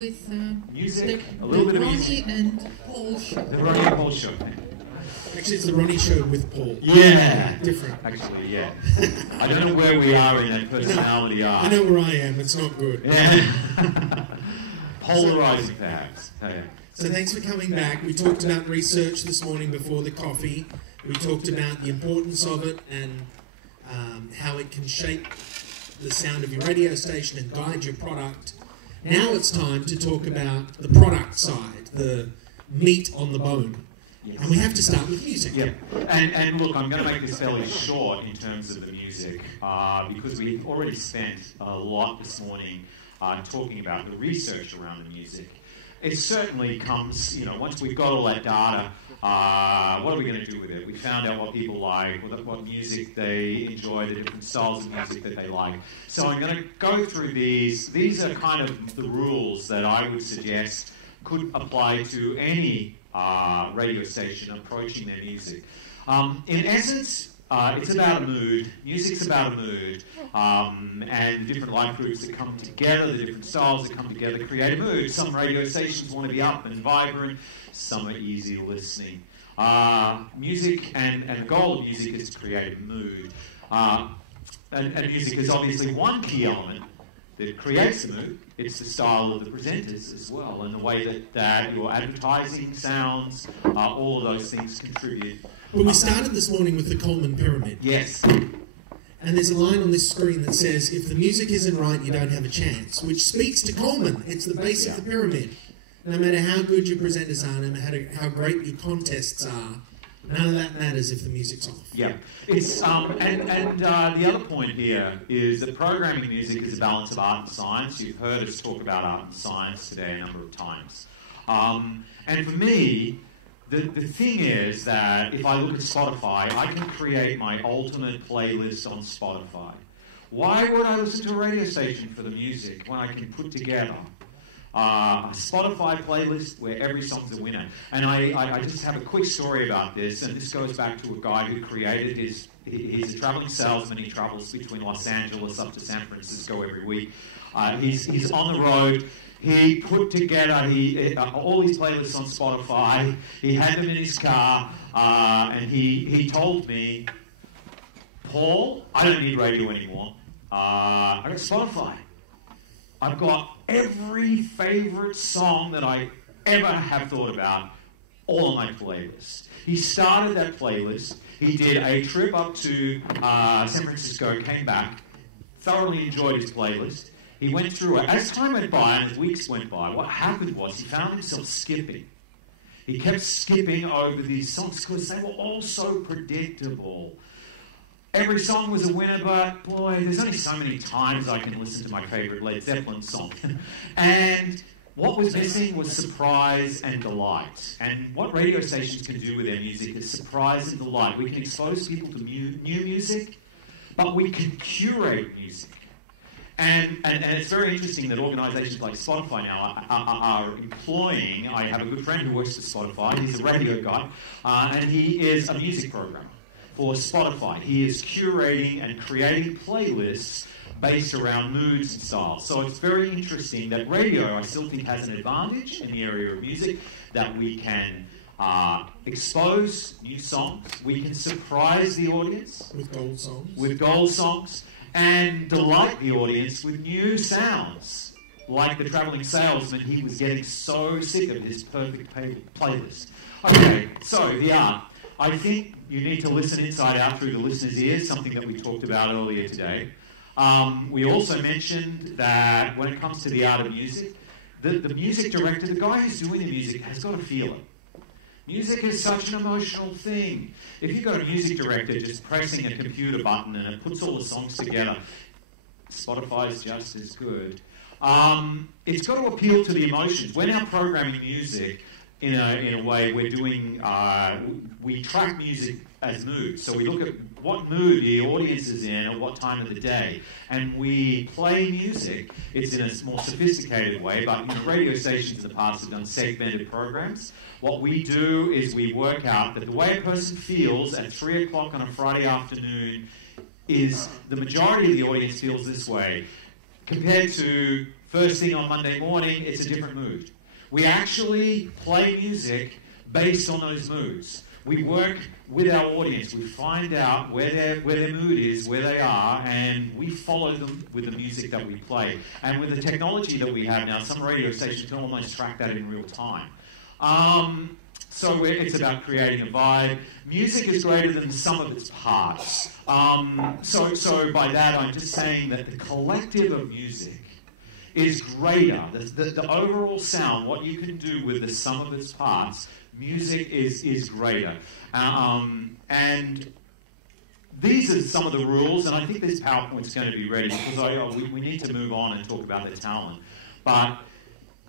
With music, a little bit of music. Ronnie and Paul show. The Ronnie and Paul show. Actually, it's the Ronnie show with Paul. Yeah. Different. Actually, yeah. I don't know where we are in that personality arc. I know where I am. It's not good. Yeah. Polarizing, perhaps. Okay. So thanks for coming back. We talked about research this morning before the coffee. We talked about the importance of it and how it can shape the sound of your radio station and guide your product. Now it's time to talk about the product side, the meat on the bone. Yes. And we have to start with music. Yeah. And look, I'm going to make this fairly short in terms of the music because we've already spent a lot this morning talking about the research around the music. It certainly comes, once we've got all that data, what are we going to do with it? We found out what people like, what music they enjoy, the different styles of music that they like. So I'm going to go through these. These are kind of the rules that I would suggest could apply to any radio station approaching their music. In essence, it's about a mood. Music's about a mood. And different life groups that come together, the different styles that come together create a mood. Some radio stations want to be up and vibrant. Some are easy listening. Music and the goal of music is to create a mood. And music is obviously one key element that creates the mood. It's the style of the presenters as well, and the way that your advertising sounds, all of those things contribute. Well, we started this morning with the Coleman Pyramid. Yes. And there's a line on this screen that says, if the music isn't right, you don't have a chance, which speaks to Coleman. It's the base of the pyramid. No matter how good your presenters are, no matter how great your contests are, none of that matters if the music's off. Yeah. It's and the other point here is that programming music is a balance of art and science. You've heard us talk about art and science today a number of times. And for me, the thing is that if I look at Spotify, I can create my ultimate playlist on Spotify. Why would I listen to a radio station for the music when I can put together a Spotify playlist where every song's a winner? And I just have a quick story about this, and this goes back to a guy who created he's a traveling salesman. He travels between Los Angeles up to San Francisco every week. He's on the road. He put together all his playlists on Spotify. He had them in his car, and he told me, Paul, I don't need radio anymore. I got Spotify. I've got every favourite song that I ever have thought about all on my playlist. He started that playlist. He did a trip up to San Francisco, came back, thoroughly enjoyed his playlist. He went through it. As time went by and as weeks went by, what happened was he found himself skipping. He kept skipping over these songs because they were all so predictable. Every song was a winner, but boy, there's only so many times I can listen to my favourite Led Zeppelin song. And what was missing was surprise and delight. And what radio stations can do with their music is surprise and delight. We can expose people to new music, but we can curate music. And it's very interesting that organisations like Spotify now are employing. I have a good friend who works for Spotify. He's a radio guy, and he is a music programmer for Spotify. He is curating and creating playlists based around moods and styles. So it's very interesting that radio, I still think, has an advantage in the area of music, that we can expose new songs. We can surprise the audience with gold songs. And delight the audience with new sounds. Like the travelling salesman, he was getting so sick of his perfect playlist. Okay, so the art. I think you need to listen inside out through the listener's ears, something that we talked about earlier today. We also mentioned that when it comes to the art of music, the music director, the guy who's doing the music, has got to feel it. Music is such an emotional thing. If you've got a music director just pressing a computer button and it puts all the songs together, Spotify's just as good. It's got to appeal to the emotions. We're now programming music in a way. We're doing, we track music as mood. So we look at what mood the audience is in at what time of the day. And we play music. It's in a more sophisticated way, but radio stations in the past have done segmented programs. What we do is we work out that the way a person feels at 3 o'clock on a Friday afternoon is the majority of the audience feels this way, compared to first thing on Monday morning, it's a different mood. We actually play music based on those moods. We work with our audience. We find out where their mood is, where they are, and we follow them with the music that we play. And with the technology that we have now, some radio stations can almost track that in real time. So it's about creating a vibe. Music is greater than the sum of its parts. So by that, I'm just saying that the collective of music is greater. The overall sound, what you can do with the sum of its parts, music is greater. And these are some of the rules, and I think this PowerPoint's going to be ready because we need to move on and talk about the talent. But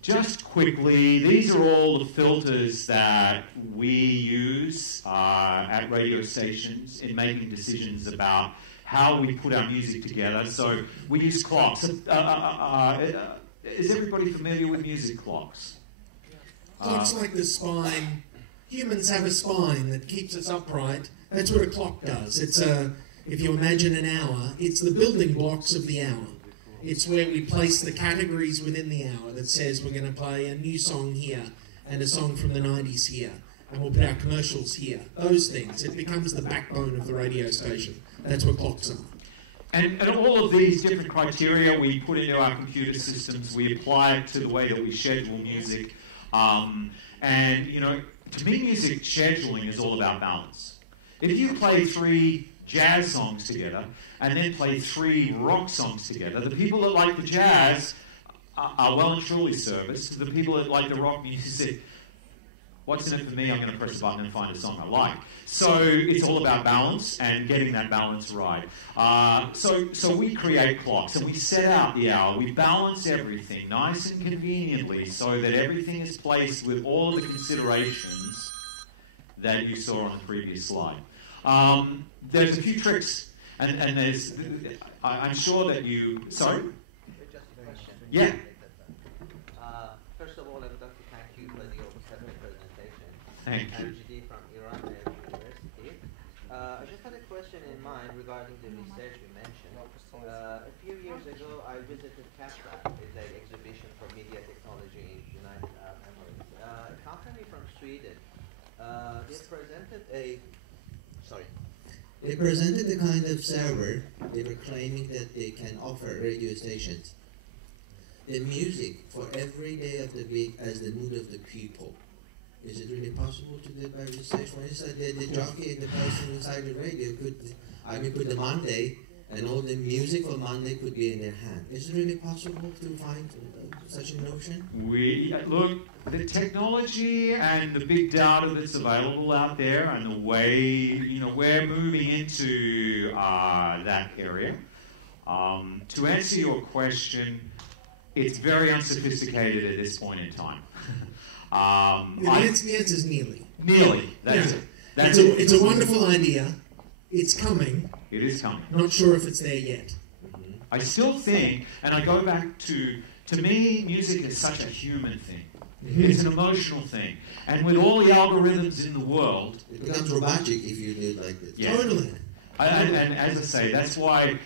just quickly, these are all the filters that we use at radio stations in making decisions about how we put our music together. So we use clocks. Is everybody familiar with music clocks? Clocks like the spine. Humans have a spine that keeps us upright. That's what a clock does. It's if you imagine an hour, it's the building blocks of the hour. It's where we place the categories within the hour that says we're going to play a new song here and a song from the 90s here, and we'll put our commercials here. Those things. It becomes the backbone of the radio station. That's what clocks are. And all of these different criteria we put into our computer systems. We apply it to the way that we schedule music. And, you know, to me, music scheduling is all about balance. If you play 3 jazz songs together and then play 3 rock songs together, the people that like the jazz are well and truly serviced. The people that like the rock music, what's in it for me? I'm going to press a button and find a song I like. So it's all about balance and getting that balance right. So we create clocks and we set out the hour. We balance everything nice and conveniently so that everything is placed with all of the considerations that you saw on the previous slide. There's a few tricks, and there's. I'm sure that you. Sorry. Just a question. Yeah. First of all, I would like to thank you for the open presentation. Thank you. I'm GD from Iran University. I just had a question in mind regarding the research you mentioned. A few years ago, I visited Capra, it's an exhibition for media technology in United Arab Emirates. A company from Sweden. They presented They presented a kind of server. They were claiming that they can offer radio stations the music for every day of the week as the mood of the people. Is it really possible to do by radio station? For instance, the jockey and the person inside the radio could put the Monday, and all the music for Monday could be in their hand. Is it really possible to find such a notion? Look, the technology and the big data that's available out there, and the way we're moving into that area. To answer your question, it's very unsophisticated at this point in time. The answer is nearly. Nearly. That's it. It's a wonderful idea. It's coming. It is coming. Not sure if it's there yet. Mm-hmm. I still think, and I go back to me, music is such a human thing. Mm-hmm. It's an emotional thing. And with all the algorithms in the world... It becomes robotic if you do it like this. Yeah. Totally. And as I say, that's why,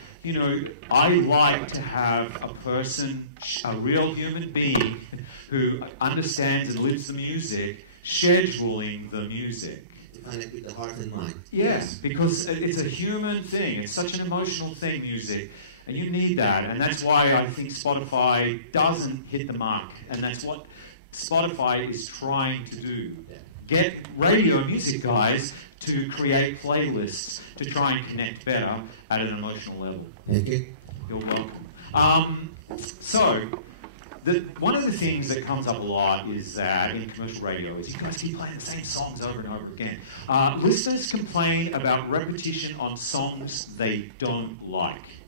I like to have a person, a real human being, who understands and lives the music, scheduling the music. Connect with the heart and mind. Yes, because it's a human thing. It's such an emotional thing, music. And you need that. And that's why I think Spotify doesn't hit the mark. And that's what Spotify is trying to do. Get radio music guys to create playlists to try and connect better at an emotional level. Thank you. You're welcome. One of the things that comes up a lot is that in commercial radio is you guys keep playing the same songs over and over again. Listeners complain about repetition on songs they don't like.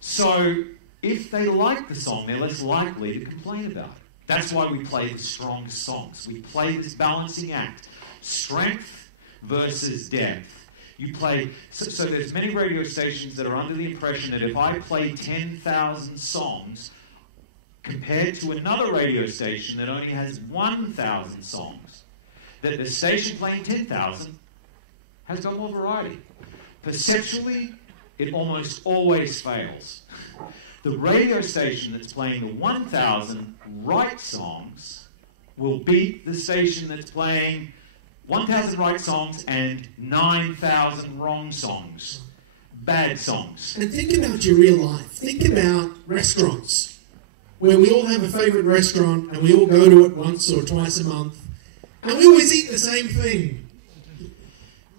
So if they like the song, they're less likely to complain about it. That's why we play the strongest songs. We play this balancing act. Strength versus depth. You play, so there's many radio stations that are under the impression that if I play 10,000 songs, compared to another radio station that only has 1,000 songs, that the station playing 10,000 has got more variety. Perceptually, it almost always fails. the radio station that's playing the 1,000 right songs will beat the station that's playing 1,000 right songs and 9,000 wrong songs. Bad songs. And think about your real life. Think about restaurants, where we all have a favourite restaurant and we all go to it once or twice a month, and we always eat the same thing.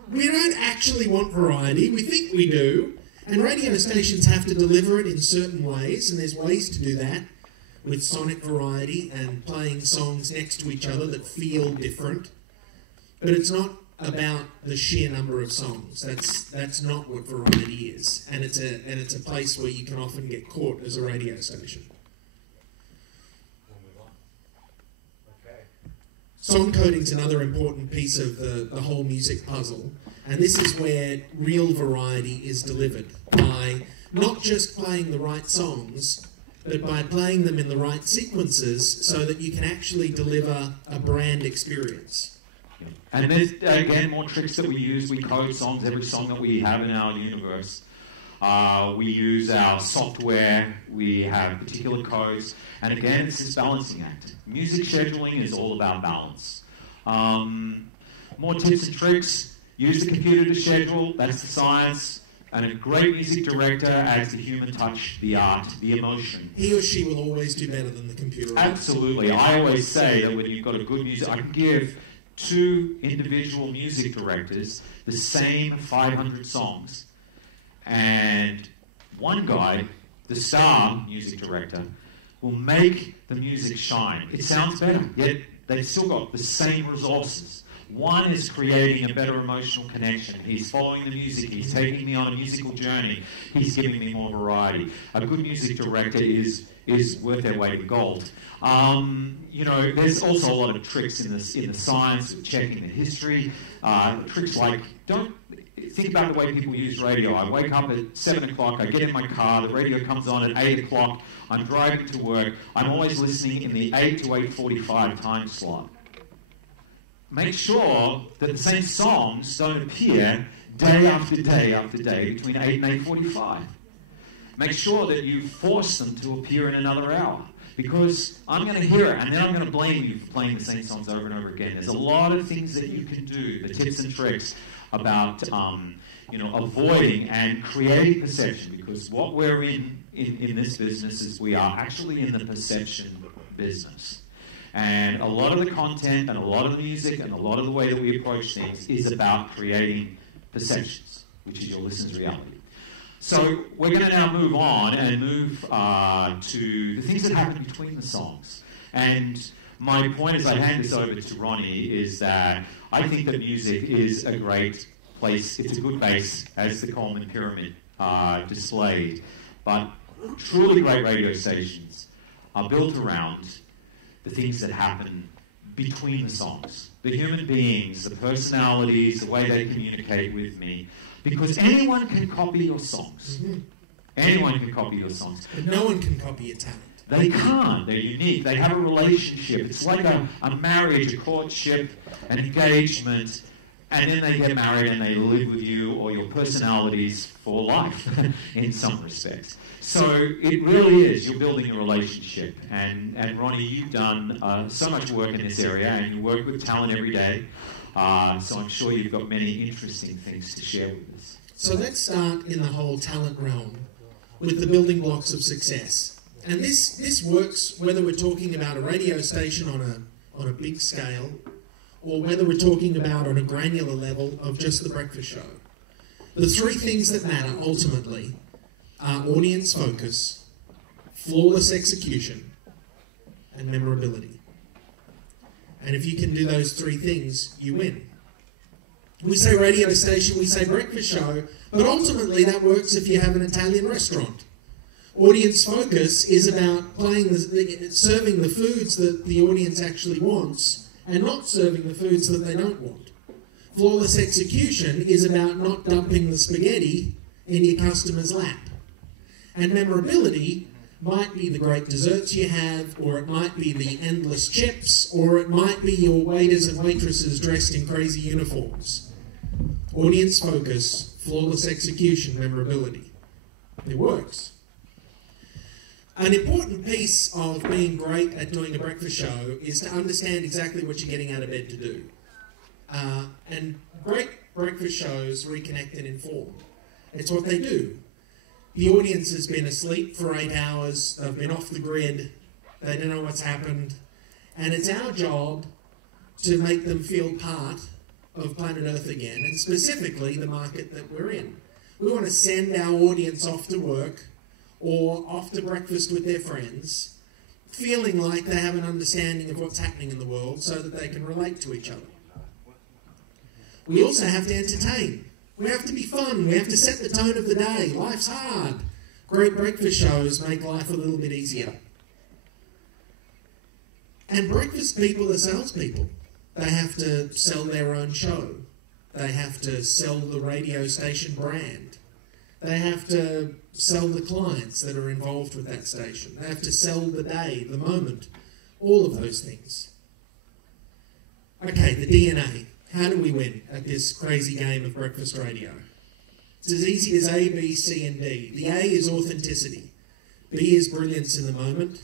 We don't actually want variety. We think we do. And radio stations have to deliver it in certain ways, and there's ways to do that with sonic variety and playing songs next to each other that feel different. But it's not about the sheer number of songs. That's not what variety is, and it's a place where you can often get caught as a radio station. Song coding's another important piece of the whole music puzzle, and this is where real variety is delivered by not just playing the right songs, but by playing them in the right sequences so that you can actually deliver a brand experience. And there's, again, more tricks that we use. We code songs, every song that we have in our universe. We use our software, we have particular codes, and again, it's this balancing act. Music scheduling is all about balance. More tips and tricks. Use the computer to schedule, that's the science. And a great music director adds the human touch, the art, the emotion. He or she will always do better than the computer. Absolutely. I always say that when you've got a good music, I can give 2 individual music directors the same 500 songs, and one guy, the star music director, will make the music shine. It sounds better, yet they've still got the same resources. One is creating a better emotional connection. He's following the music. He's taking me on a musical journey. He's giving me more variety. A good music director is worth their weight in gold. There's also a lot of tricks in the science of checking the history. Tricks like, don't think about the way people use radio. I wake up at 7 o'clock, I get in my car, the radio comes on at 8 o'clock, I'm driving to work, I'm always listening in the 8 to 8:45 time slot. Make sure that the same songs don't appear day after day after day between 8 and 8:45. Make sure that you force them to appear in another hour, because I'm going to hear it and then I'm going to blame you for playing the same songs over and over again. There's a lot of things that you can do, the tips and tricks about avoiding and creating perception, because what we're in this business is we are actually in the perception business. And a lot of the content and a lot of the music and a lot of the way that we approach things is about creating perceptions, which is your listener's reality. So we're going to now move on and move to the things that happen between the songs. And my point as I hand this over to Ronnie is that I think that music is a great place. It's a good base, as the Coleman Pyramid displayed. But truly great radio stations are built around the things that happen between the songs. The human beings, the personalities, the way they communicate with me. Because anyone can copy your songs. Mm-hmm. Anyone can copy your songs. But no one can copy your talent. They can't. They're unique. They have a relationship. It's like a marriage, a courtship, an engagement, and then they get married and they live with you or your personalities for life in some respects. So it really is. You're building a relationship. And Ronnie, you've done so much work in this area, and you work with talent every day. So I'm sure you've got many interesting things to share with us. So let's start in the whole talent realm with the building blocks of success. And this works whether we're talking about a radio station on a big scale, or whether we're talking about on a granular level of just the breakfast show. The 3 things that matter ultimately are audience focus, flawless execution, and memorability. And if you can do those 3 things, you win. We say radio station, we say breakfast show, but ultimately that works if you have an Italian restaurant. Audience focus is about serving the foods that the audience actually wants and not serving the foods that they don't want. Flawless execution is about not dumping the spaghetti in your customer's lap. And memorability might be the great desserts you have, or it might be the endless chips, or it might be your waiters and waitresses dressed in crazy uniforms. Audience focus, flawless execution, memorability. It works. An important piece of being great at doing a breakfast show is to understand exactly what you're getting out of bed to do. And great breakfast shows reconnect and inform. It's what they do. The audience has been asleep for 8 hours, they've been off the grid, they don't know what's happened, and it's our job to make them feel part of planet Earth again, and specifically the market that we're in. We want to send our audience off to work or off to breakfast with their friends, feeling like they have an understanding of what's happening in the world so that they can relate to each other. We also have to entertain. We have to be fun. We have to set the tone of the day. Life's hard. Great breakfast shows make life a little bit easier. And breakfast people are salespeople. They have to sell their own show. They have to sell the radio station brand. They have to sell the clients that are involved with that station. They have to sell the day, the moment, all of those things. Okay, the DNA. How do we win at this crazy game of breakfast radio? It's as easy as A, B, C, and D. The A is authenticity. B is brilliance in the moment.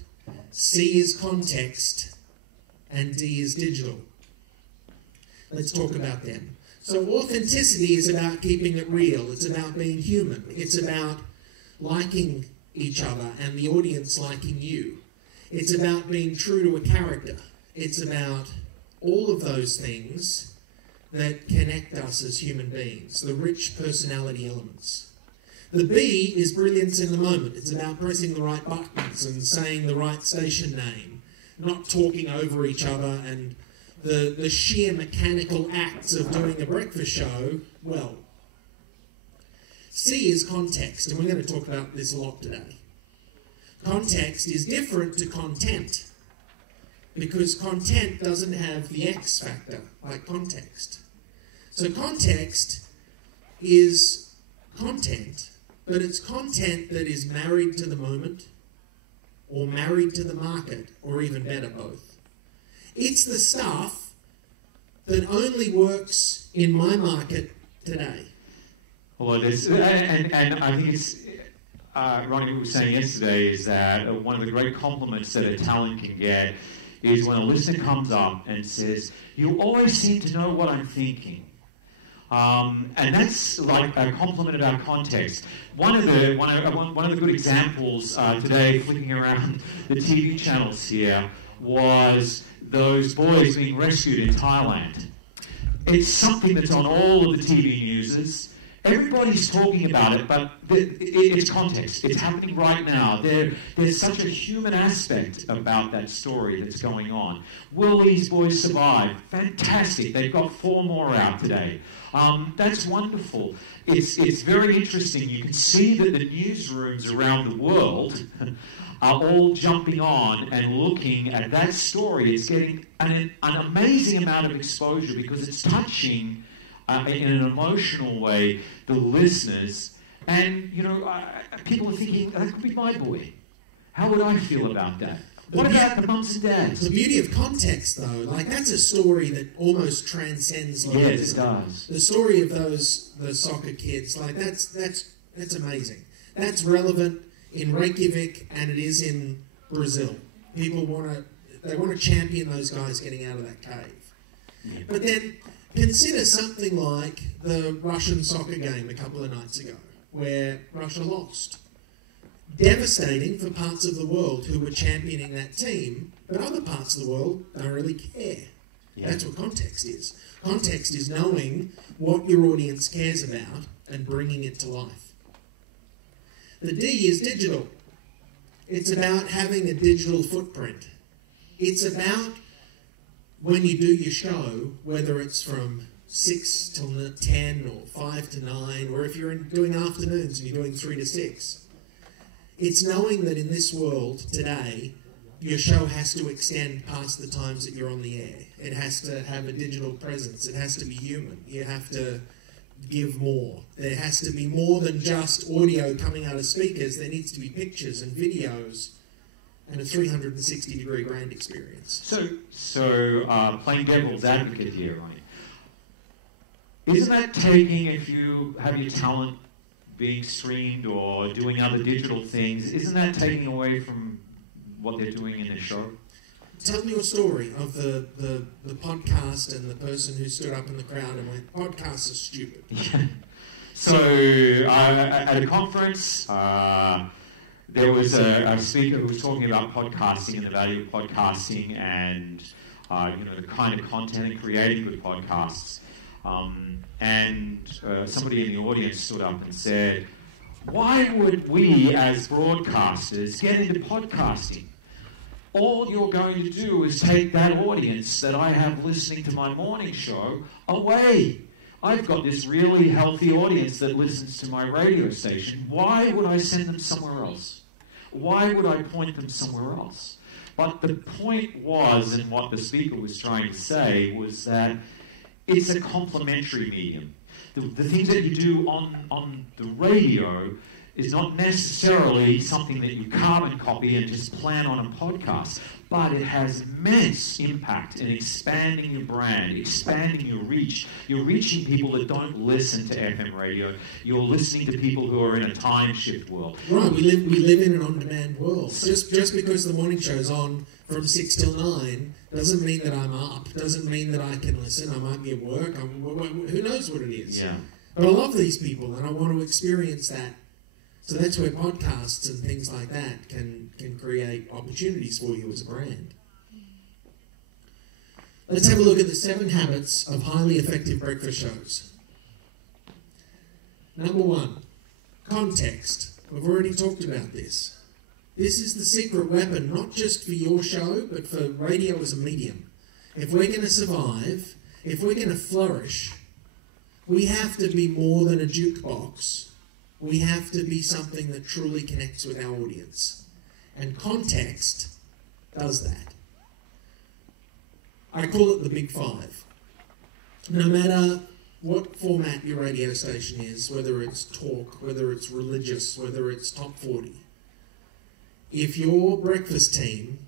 C is context. And D is digital. Let's talk about them. So authenticity is about keeping it real. It's about being human. It's about liking each other and the audience liking you. It's about being true to a character. It's about all of those things that connect us as human beings, the rich personality elements. The B is brilliance in the moment. It's about pressing the right buttons and saying the right station name, not talking over each other and the sheer mechanical acts of doing a breakfast show well. C is context, and we're going to talk about this a lot today. Context is different to content, because content doesn't have the X factor like context. So context is content, but it's content that is married to the moment, or married to the market, or even better, both. It's the stuff that only works in my market today. Well, it is, and I think it's, Ronnie was saying yesterday, is that one of the great compliments that a talent can get is when a listener comes up and says, "You always seem to know what I'm thinking." And that's like a compliment about context. One of the good examples today, flicking around the TV channels here, was those boys being rescued in Thailand. It's something that's on all of the TV newses. Everybody's talking about it, but it's context. It's happening right now. There's such a human aspect about that story that's going on. Will these boys survive? Fantastic. They've got 4 more out today. That's wonderful. It's very interesting. You can see that the newsrooms around the world are all jumping on and looking at that story. It's getting an amazing amount of exposure because it's touching in an emotional way the listeners. And, you know, people are thinking, that could be my boy. How would I feel about that? What about the mums and dads? The beauty of context, though, like that's a story that almost transcends localism. Yes, it does. The story of those soccer kids, like that's amazing. That's relevant in Reykjavik, and it is in Brazil. People want to champion those guys getting out of that cave. Yeah. But then consider something like the Russian soccer game a couple of nights ago, where Russia lost. Devastating for parts of the world who were championing that team, but other parts of the world don't really care. Yeah. That's what context is. Context is knowing what your audience cares about and bringing it to life. The D is digital. It's about having a digital footprint. It's about when you do your show, whether it's from 6 till 10 or 5 to 9, or if you're doing afternoons and you're doing 3 to 6. It's knowing that in this world today, your show has to extend past the times that you're on the air. It has to have a digital presence. It has to be human. You have to give more. There has to be more than just audio coming out of speakers. There needs to be pictures and videos and a 360-degree brand experience. So playing devil's advocate here, right? Isn't that taking, if you have your talent being streamed or doing other digital things, isn't that taking away from what they're doing in their show? Tell me your story of the podcast and the person who stood up in the crowd and went, podcasts are stupid. Yeah. So at a conference, there was a speaker who was talking about podcasting and the value of podcasting and the kind of content and creating good podcasts. And somebody in the audience stood up and said, why would we as broadcasters get into podcasting? All you're going to do is take that audience that I have listening to my morning show away. I've got this really healthy audience that listens to my radio station. Why would I send them somewhere else? Why would I point them somewhere else? But the point was, and what the speaker was trying to say, was that it's a complementary medium. The things that you do on the radio is not necessarily something that you carbon copy and just plan on a podcast, but it has immense impact in expanding your brand, expanding your reach. You're reaching people that don't listen to FM radio. You're listening to people who are in a time shift world. Right, we live in an on-demand world. Just because the morning show's on from 6 till 9 doesn't mean that I'm up, doesn't mean that I can listen. I might be at work. Who knows what it is? Yeah. But I love these people and I want to experience that. So that's where podcasts and things like that can create opportunities for you as a brand. Let's have a look at the 7 habits of highly effective breakfast shows. Number 1, context. We've already talked about this. This is the secret weapon, not just for your show, but for radio as a medium. If we're going to survive, if we're going to flourish, we have to be more than a jukebox. We have to be something that truly connects with our audience. And context does that. I call it the Big 5. No matter what format your radio station is, whether it's talk, whether it's religious, whether it's top 40, if your breakfast team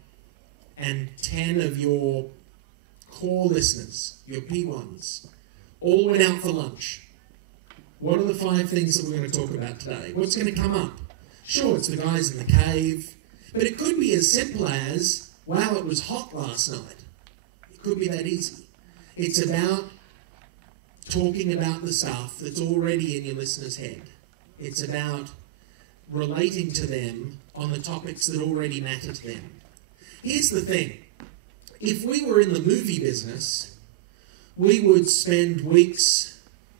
and 10 of your core listeners, your P1s, all went out for lunch, what are the 5 things that we're going to talk about today? What's going to come up? Sure, it's the guys in the cave, but it could be as simple as, wow, it was hot last night. It could be that easy. It's about talking about the stuff that's already in your listener's head. It's about relating to them on the topics that already matter to them. Here's the thing. If we were in the movie business, we would spend weeks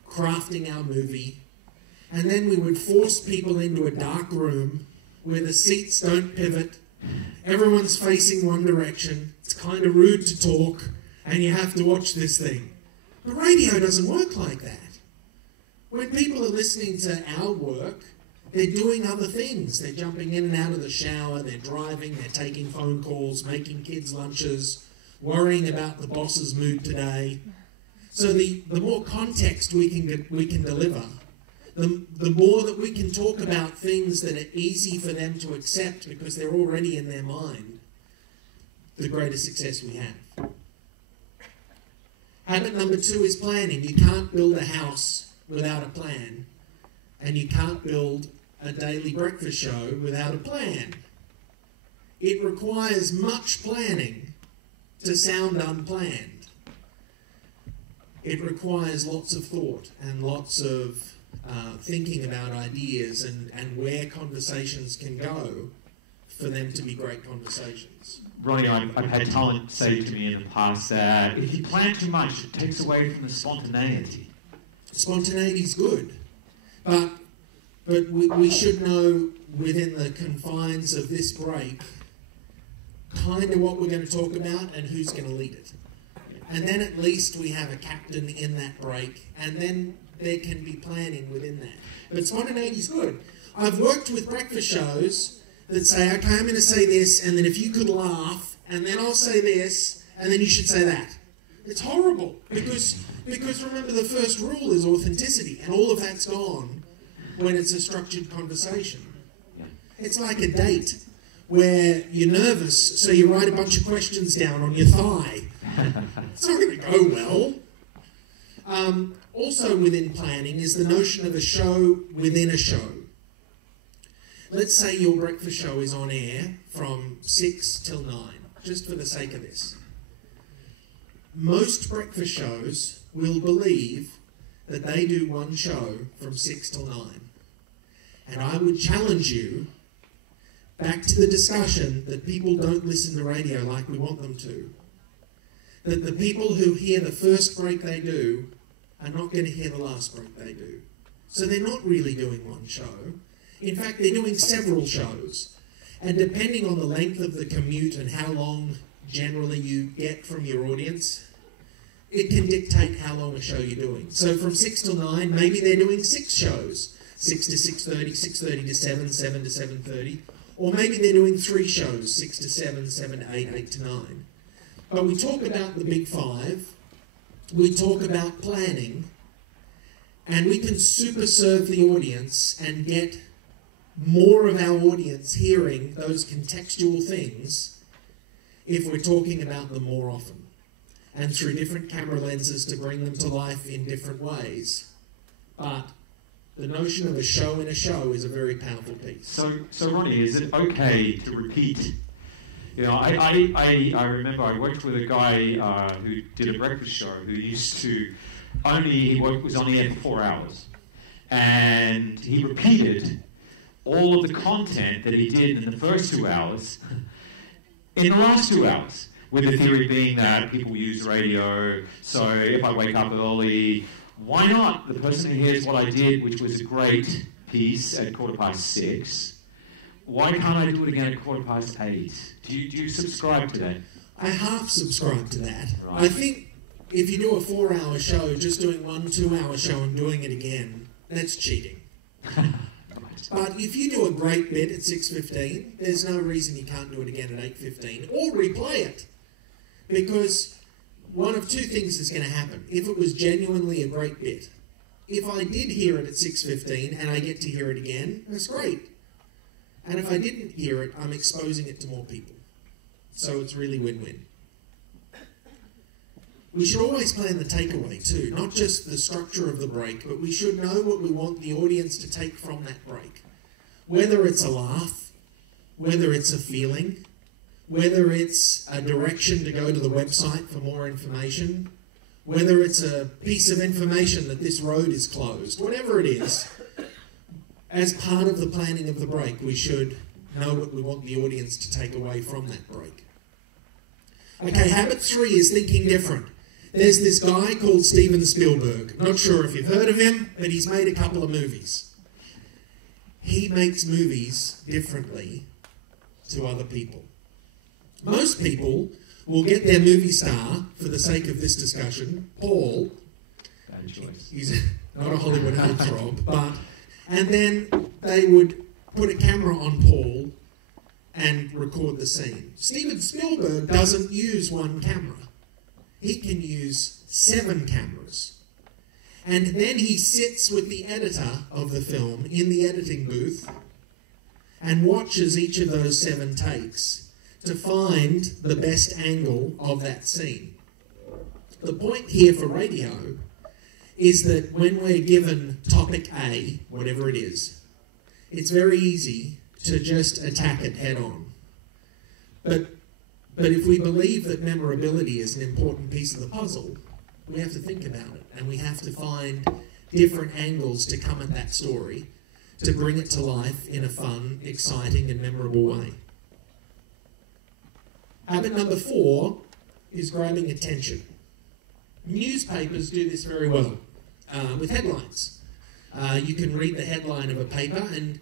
crafting our movie, and then we would force people into a dark room where the seats don't pivot, everyone's facing one direction, it's kind of rude to talk, and you have to watch this thing. But radio doesn't work like that. When people are listening to our work, they're doing other things. They're jumping in and out of the shower, they're driving, they're taking phone calls, making kids' lunches, worrying about the boss's mood today. So the more context we can deliver, the more that we can talk about things that are easy for them to accept because they're already in their mind, the greater success we have. Habit number 2 is planning. You can't build a house without a plan, and you can't build a daily breakfast show without a plan. It requires much planning to sound unplanned. It requires lots of thought and lots of thinking about ideas and where conversations can go for them to be great conversations. Ronnie, I've had talent say to me in the past that if you plan too much, it takes away from the spontaneity. Spontaneity is good, but we should know within the confines of this break kind of what we're going to talk about and who's going to lead it. And then at least we have a captain in that break, and then there can be planning within that. But spontaneity is good. I've worked with breakfast shows that say, okay, I'm going to say this, and then if you could laugh, and then I'll say this, and then you should say that. It's horrible, because remember the first rule is authenticity, and all of that's gone when it's a structured conversation. It's like a date where you're nervous, so you write a bunch of questions down on your thigh. It's not going to go well. Also within planning is the notion of a show within a show. Let's say your breakfast show is on air from 6 till 9, just for the sake of this. Most breakfast shows will believe that they do one show from 6 till 9. And I would challenge you back to the discussion that people don't listen to radio like we want them to. That the people who hear the first break they do are not going to hear the last break they do. So they're not really doing one show. In fact, they're doing several shows. And depending on the length of the commute and how long generally you get from your audience, it can dictate how long a show you're doing. So from 6 till 9, maybe they're doing 6 shows. 6 to 6:30, 6:30 to 7, 7 to 7:30. Or maybe they're doing 3 shows, 6 to 7, 7 to 8, 8 to 9. But we talk about the big 5. We talk about planning. And we can super serve the audience and get more of our audience hearing those contextual things if we're talking about them more often and through different camera lenses to bring them to life in different ways. But the notion of a show in a show is a very powerful piece. So Ronnie, is it okay to repeat? You know, I remember I worked with a guy who did a breakfast show who used to was on the air for 4 hours, and he repeated all of the content that he did in the first 2 hours in the last 2 hours, with the theory being that people use radio, so if I wake up early, why not the person who hears what I did, which was a great piece at 6:15, why can't I do it again at 8:15? Do you subscribe to that? I half subscribe to that. Right. I think if you do a 4-hour show, just doing 1 2-hour show and doing it again, that's cheating. But if you do a great bit at 6:15, there's no reason you can't do it again at 8:15 or replay it. Because one of 2 things is going to happen. If it was genuinely a great bit, if I did hear it at 6:15 and I get to hear it again, that's great. And if I didn't hear it, I'm exposing it to more people. So it's really win-win. We should always plan the takeaway too, not just the structure of the break, but we should know what we want the audience to take from that break. Whether it's a laugh, whether it's a feeling, whether it's a direction to go to the website for more information, whether it's a piece of information that this road is closed, whatever it is, as part of the planning of the break, we should know what we want the audience to take away from that break. Okay, habit 3 is thinking different. There's this guy called Steven Spielberg. Not sure if you've heard of him, but he's made a couple of movies. He makes movies differently to other people. Most people will get their movie star, for the sake of this discussion, Paul. Bad choice. He's not a Hollywood heartthrob, but... And then they would put a camera on Paul and record the scene. Steven Spielberg doesn't use 1 camera. He can use 7 cameras. And then he sits with the editor of the film in the editing booth and watches each of those 7 takes to find the best angle of that scene. The point here for radio is that when we're given topic A, whatever it is, it's very easy to just attack it head on. But if we believe that memorability is an important piece of the puzzle, we have to think about it, and we have to find different angles to come at that story to bring it to life in a fun, exciting, and memorable way. Habit number 4 is grabbing attention. Newspapers do this very well with headlines. You can read the headline of a paper and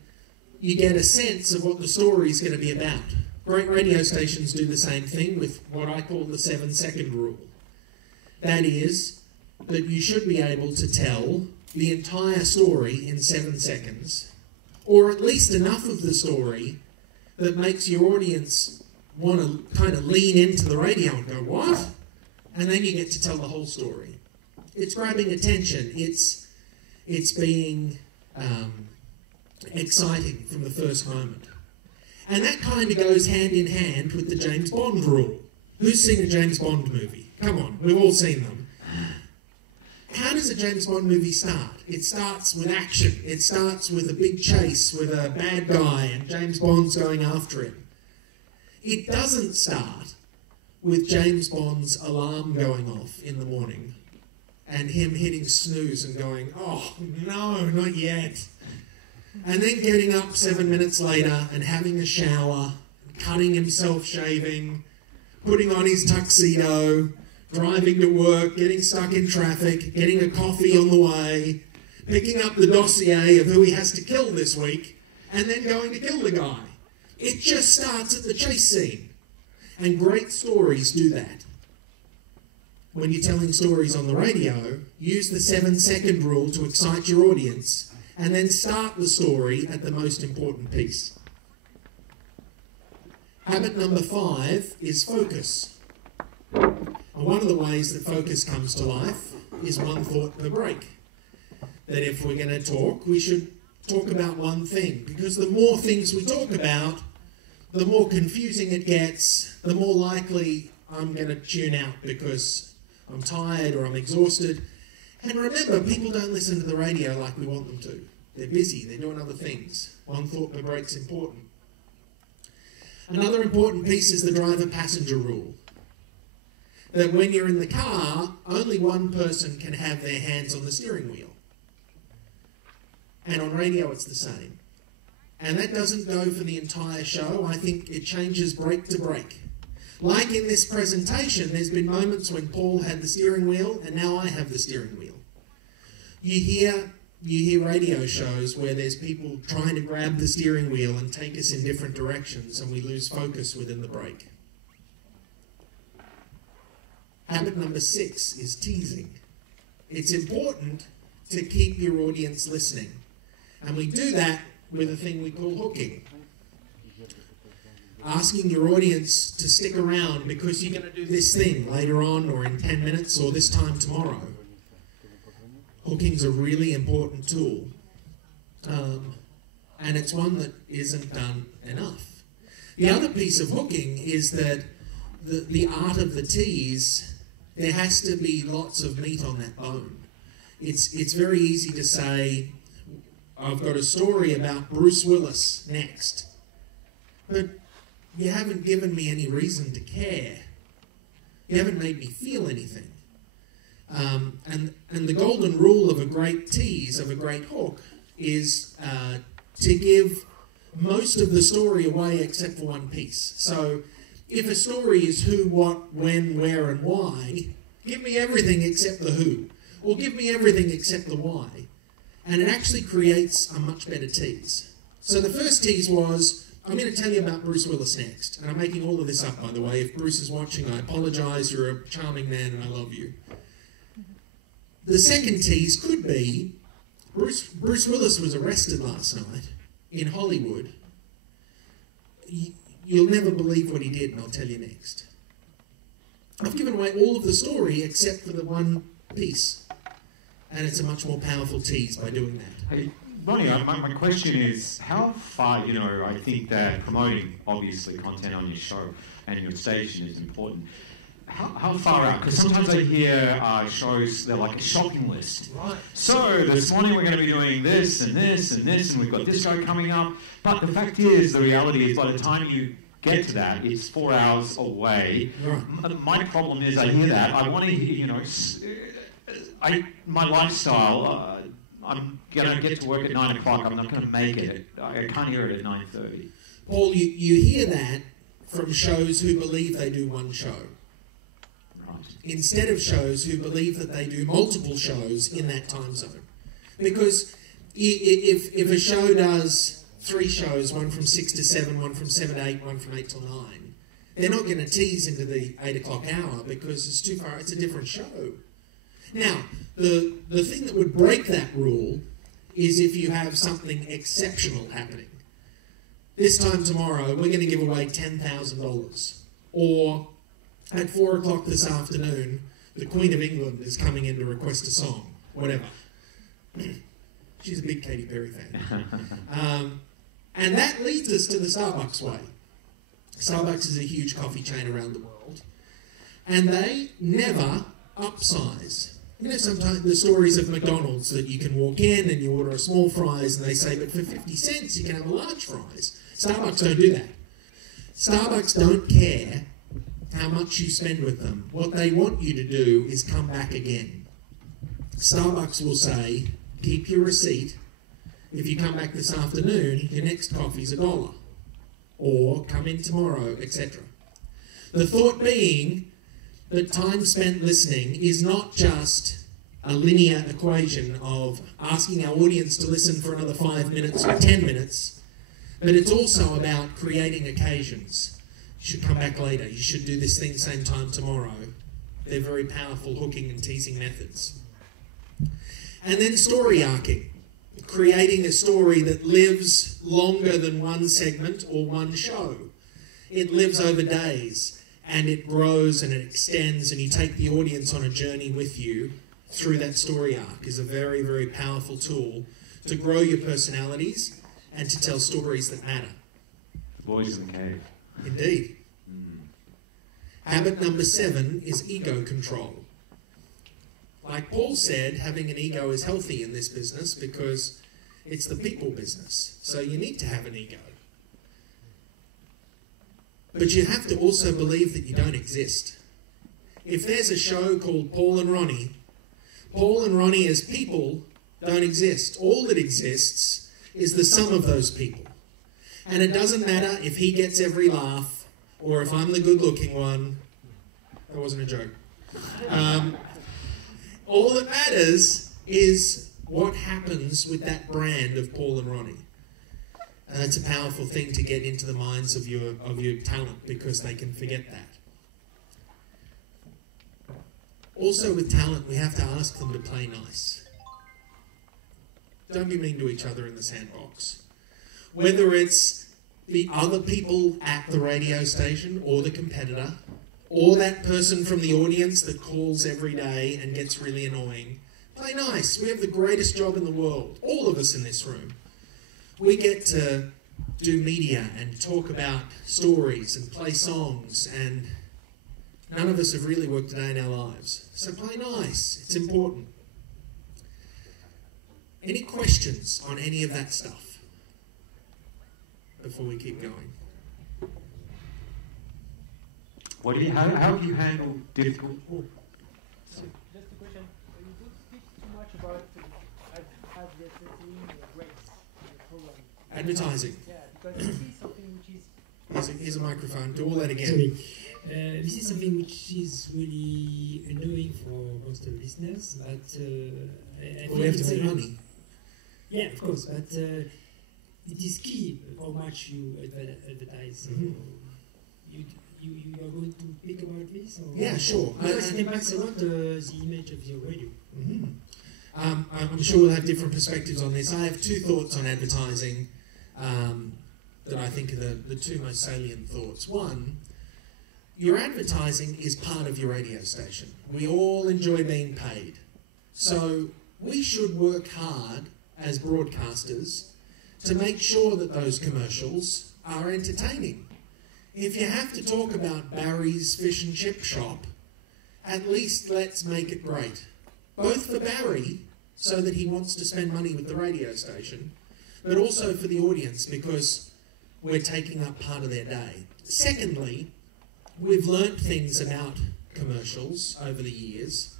you get a sense of what the story is going to be about. Great radio stations do the same thing with what I call the 7-second rule. That is, that you should be able to tell the entire story in 7 seconds, or at least enough of the story that makes your audience want to kind of lean into the radio and go, what? And then you get to tell the whole story. It's grabbing attention. It's being exciting from the first moment. And that kind of goes hand in hand with the James Bond rule. Who's seen a James Bond movie? Come on, we've all seen them. how does a James Bond movie start? It starts with action. It starts with a big chase with a bad guy and James Bond's going after him. It doesn't start with James Bond's alarm going off in the morning and him hitting snooze and going, oh, no, not yet. And then getting up 7 minutes later and having a shower, cutting himself, shaving, putting on his tuxedo, driving to work, getting stuck in traffic, getting a coffee on the way, picking up the dossier of who he has to kill this week, and then going to kill the guy. It just starts at the chase scene. And great stories do that. When you're telling stories on the radio, use the 7-second rule to excite your audience, and then start the story at the most important piece. Habit number 5 is focus. And one of the ways that focus comes to life is one thought per break. That if we're going to talk, we should talk about one thing. Because the more things we talk about, the more confusing it gets, the more likely I'm going to tune out because I'm tired or I'm exhausted. And remember, people don't listen to the radio like we want them to. They're busy, they're doing other things. One thought per break's important. Another important piece is the driver-passenger rule. That when you're in the car, only one person can have their hands on the steering wheel. And on radio it's the same. And that doesn't go for the entire show. I think it changes break to break. Like in this presentation, there's been moments when Paul had the steering wheel and now I have the steering wheel. You hear radio shows where there's people trying to grab the steering wheel and take us in different directions and we lose focus within the break. Habit number 6 is teasing. It's important to keep your audience listening. And we do that with a thing we call hooking. Asking your audience to stick around because you're going to do this thing later on or in 10 minutes or this time tomorrow. Hooking's a really important tool. And it's one that isn't done enough. The other piece of hooking is that the art of the tease, there has to be lots of meat on that bone. It's very easy to say, I've got a story about Bruce Willis next. But you haven't given me any reason to care. You haven't made me feel anything. And the golden rule of a great tease, of a great hook, is to give most of the story away except for one piece. So if a story is who, what, when, where, and why, give me everything except the who. Or give me everything except the why. And it actually creates a much better tease. So the first tease was, I'm going to tell you about Bruce Willis next. And I'm making all of this up, by the way. If Bruce is watching, I apologize. You're a charming man and I love you. The second tease could be, Bruce Willis was arrested last night in Hollywood. You'll never believe what he did, and I'll tell you next. I've given away all of the story except for the one piece. And it's a much more powerful tease by doing that. Hey, Ronnie, my question is, how far, I think that promoting, obviously, content on your show and your station is important. How far out? Because sometimes I hear shows, they're like a shopping list. Right. So, this morning we're going to be doing this and this and this, and we've got this show coming up. But the fact is, the reality is, by the time you get to that, it's 4 hours away. Right. My problem is, I hear that. I want to hear, my lifestyle, I'm going to get to work at 9 o'clock. I'm not going to make it. I can't hear it at 9:30. Paul, you hear that from shows who believe they do one show. Right. Instead of shows who believe that they do multiple shows in that time zone. Because if a show does 3 shows, one from 6 to 7, one from 7 to 8, one from 8 till 9, they're not going to tease into the 8 o'clock hour because it's too far. It's a different show. Now, the thing that would break that rule is if you have something exceptional happening. This time tomorrow, we're going to give away $10,000. Or at 4 o'clock this afternoon, the Queen of England is coming in to request a song. Whatever. She's a big Katy Perry fan. And that leads us to the Starbucks way. Starbucks is a huge coffee chain around the world. And they never upsize. You know, sometimes the stories of McDonald's that you can walk in and you order a small fries and they say, but for 50 cents you can have a large fries. Starbucks don't do that. Starbucks don't care how much you spend with them. What they want you to do is come back again. Starbucks will say, keep your receipt. If you come back this afternoon, your next coffee's $1. Or come in tomorrow, etc. The thought being that time spent listening is not just a linear equation of asking our audience to listen for another 5 minutes or 10 minutes, but it's also about creating occasions. You should come back later. You should do this thing same time tomorrow. They're very powerful hooking and teasing methods. And then story arcing, creating a story that lives longer than one segment or one show. It lives over days. And it grows and it extends, and you take the audience on a journey with you through that story arc. Is a very, very powerful tool to grow your personalities and to tell stories that matter. Voice in the cave. Indeed. Habit number 7 is ego control. Like Paul said, having an ego is healthy in this business because it's the people business. So you need to have an ego. But you have to also believe that you don't exist. If there's a show called Paul and Ronnie as people don't exist. All that exists is the sum of those people. And it doesn't matter if he gets every laugh or if I'm the good-looking one. That wasn't a joke. All that matters is what happens with that brand of Paul and Ronnie. And it's a powerful thing to get into the minds of your talent because they can forget that. Also with talent, we have to ask them to play nice. Don't be mean to each other in the sandbox. Whether it's the other people at the radio station or the competitor, or that person from the audience that calls every day and gets really annoying, play nice. We have the greatest job in the world, all of us in this room. We get to do media and talk about stories and play songs, and none of us have really worked a day in our lives. So play nice. It's important. Any questions on any of that stuff before we keep going? How have you handled difficult... Just a question. You don't speak too much about advertising rates in the program. Advertising. Yeah, because this is something which is... Here's a microphone. Do all that again. Sorry. This is something which is really annoying for most of the listeners, but I We have to make money. Yeah, of course, but it is key how much you advertise. Mm-hmm. You are going to speak about this? Or? Yeah, sure. Because it impacts a lot the image of your radio. Mm-hmm. I'm sure we'll have different perspectives on this. I have 2 thoughts on advertising that I think are the 2 most salient thoughts. One, your advertising is part of your radio station. We all enjoy being paid. So we should work hard as broadcasters to make sure that those commercials are entertaining. If you have to talk about Barry's fish and chip shop, at least let's make it great. Both for Barry, so that he wants to spend money with the radio station, but also for the audience because we're taking up part of their day. Secondly, we've learnt things about commercials over the years.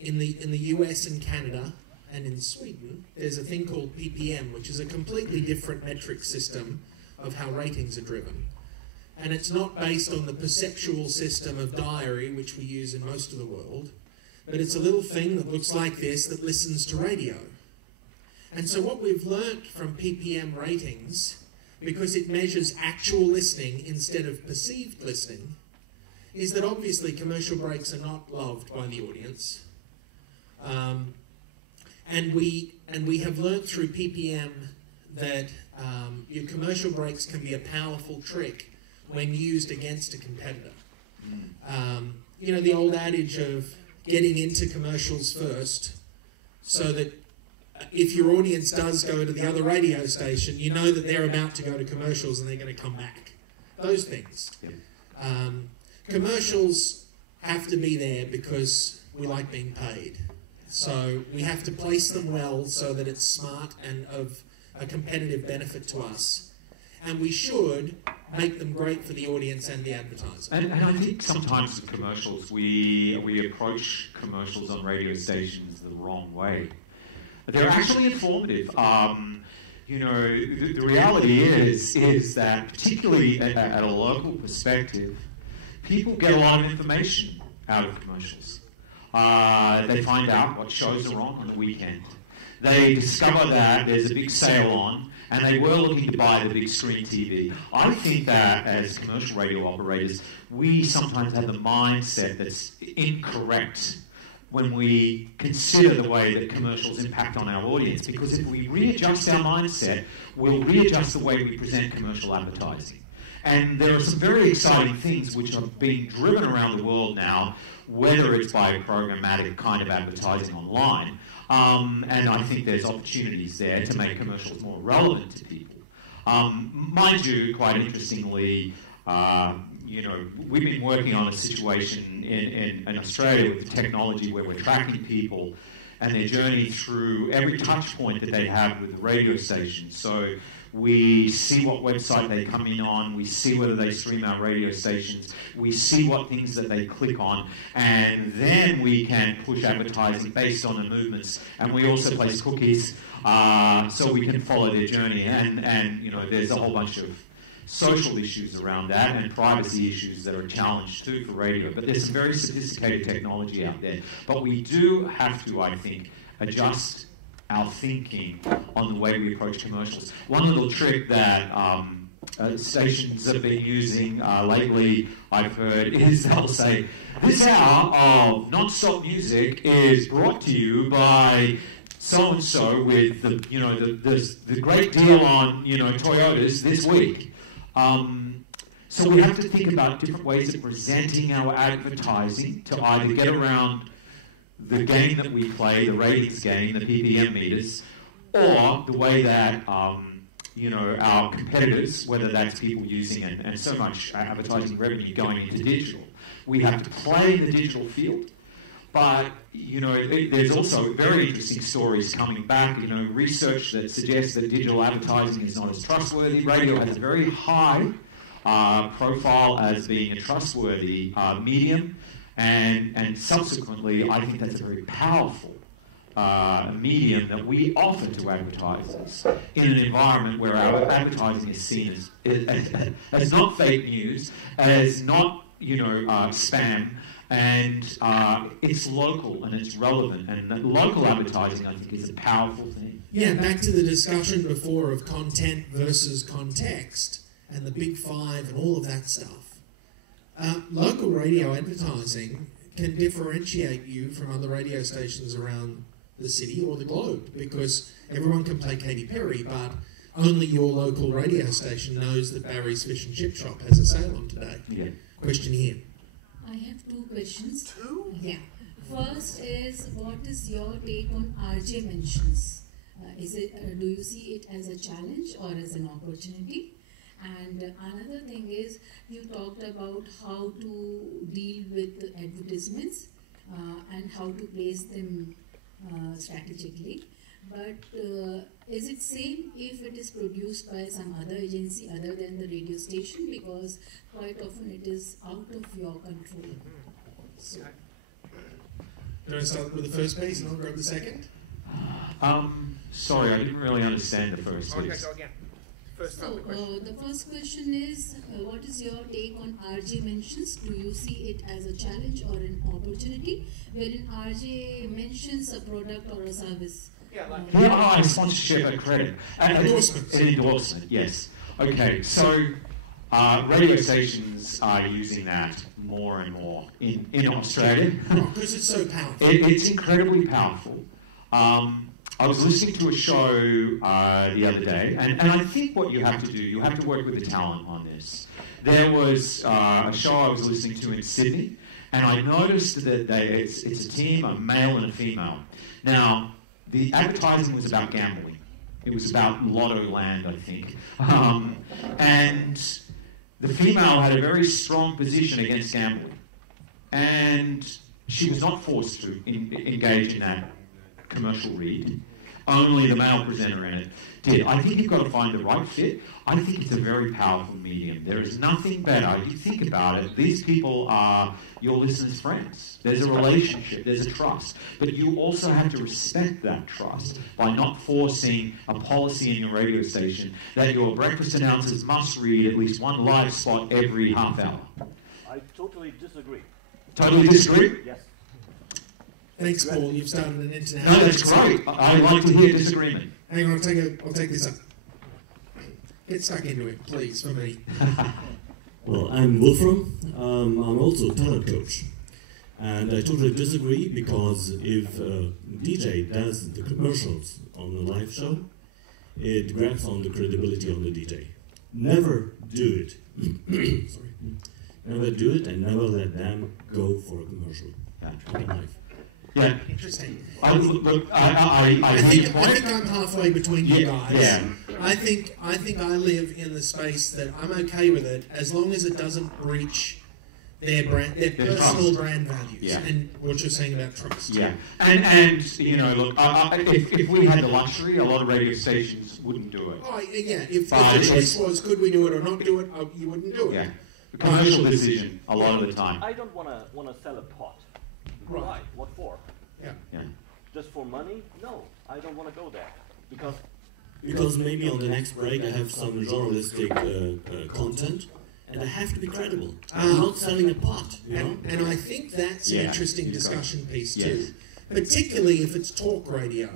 In the US and Canada and in Sweden, there's a thing called PPM, which is a completely different metric system of how ratings are driven. And it's not based on the perceptual system of diary, which we use in most of the world, but it's a little thing that looks like this that listens to radio. And so what we've learnt from PPM ratings, because it measures actual listening instead of perceived listening, is that obviously commercial breaks are not loved by the audience. And we have learnt through PPM that your commercial breaks can be a powerful trick when used against a competitor. You know, the old adage of getting into commercials first, so that if your audience does go to the other radio station, you know that they're about to go to commercials and they're going to come back. Those things. Commercials have to be there because we like being paid. So we have to place them well so that it's smart and of a competitive benefit to us. And we should make them great for the audience and the advertiser. And I think sometimes with commercials, we approach commercials on radio stations the wrong way. They're actually informative. You know, the reality is that particularly at a local perspective, people get a lot of information out of commercials. They find out what shows are on the weekend. They discover that there's a big sale on, and they were looking to buy the big screen TV. I think that as commercial radio operators, we sometimes have the mindset that's incorrect when we consider the way that commercials impact on our audience. Because if we readjust our mindset, we'll readjust the way we present commercial advertising. And there are some very exciting things which are being driven around the world now, whether it's by programmatic kind of advertising online. And I think there's opportunities there to make commercials more relevant to people. Mind you, quite interestingly, you know, we've been working on a situation in Australia with technology where we're tracking people and their journey through every touch point that they have with the radio station. So we see what website they come in on, we see whether they stream our radio stations, we see what things that they click on, and then we can push advertising based on the movements. And we also place cookies so we can follow their journey. And you know, there's a whole bunch of social issues around that and privacy issues that are a challenge too for radio. But there's some very sophisticated technology out there. But we do have to, I think, adjust our thinking on the way we approach commercials. One little trick that stations have been using lately, I've heard, is they'll say, "This hour of non-stop music is brought to you by so-and-so with the, you know, the great deal on, you know, Toyotas this week." So we have to think about different ways of presenting our advertising to either get around the game that we play, the ratings game, the PPM meters, or the way that you know, our competitors, whether that's people using and so much advertising revenue going into digital, we have to play the digital field. But, you know, there's also very interesting stories coming back, you know, research that suggests that digital advertising is not as trustworthy. Radio has a very high profile as being a trustworthy medium, and subsequently, I think that's a very powerful medium that we offer to advertisers in an environment where our advertising is seen as not fake news, as not, you know, spam, and it's local and it's relevant. And local advertising, I think, is a powerful thing. Yeah, back to the discussion before of content versus context and the big five and all of that stuff. Local radio advertising can differentiate you from other radio stations around the city or the globe, because everyone can play Katy Perry, but only your local radio station knows that Barry's Fish and Chip Shop has a sale on today. Yeah. Question here. I have two questions. Two? Yeah. First is, what is your take on RJ mentions? Do you see it as a challenge or as an opportunity? And another thing is, you talked about how to deal with the advertisements and how to place them strategically. But is it same if it is produced by some other agency other than the radio station? Because quite often it is out of your control. So. Do you want to start with the first piece and I'll grab the second? Sorry, I didn't really understand the first piece. Okay, go again. The first question is, what is your take on RJ mentions? Do you see it as a challenge or an opportunity? Wherein RJ mentions a product or a service. Yeah, sponsorship, a credit. An endorsement, yes. Okay, so radio stations are using that more and more in Australia. Because it's so powerful. It's incredibly powerful. I was listening to a show the other day, and I think what you have to do, you have to work with the talent on this. There was a show I was listening to in Sydney, and I noticed that it's a team, a male and a female. Now, the advertising was about gambling. It was about Lotto Land, I think. And the female had a very strong position against gambling. And she was not forced to engage in that commercial read. Only the male presenter in it did. I think you've got to find the right fit. I think it's a very powerful medium. There is nothing better. If you think about it, these people are your listeners' friends. There's a relationship, there's a trust. But you also have to respect that trust by not forcing a policy in your radio station that your breakfast announcers must read at least one live spot every half hour. I totally disagree. Totally disagree? Yes. Thanks, Paul. You've started an international. No, that's great. I like to hear disagreement. Hang on, I'll take this up. Get stuck into it, please, for me. Well, I'm Wolfram. I'm also a talent coach. And I totally disagree because if a DJ does the commercials on a live show, it grabs on the credibility of the DJ. Never do it. Sorry. Never do it and never let them go for a commercial. Live. Yeah. Interesting. I think I'm halfway between you guys. Yeah. I think I live in the space that I'm okay with it as long as it doesn't breach their personal brand values. Yeah. And what you're saying about trust. Yeah. And you know, look, if we had the luxury, a lot of radio stations wouldn't do it. Oh, yeah. If the choice was, could we do it or not do it, you wouldn't do it. Yeah. A commercial decision a lot of the time. I don't want to sell a pot. Right. Why? What for? Yeah. Just for money? No, I don't want to go there. Because maybe on the next break I have some journalistic content, and I have to be credible. I'm not selling a pot, you know? And I think that's an interesting discussion piece too. Yes. Particularly if it's talk radio.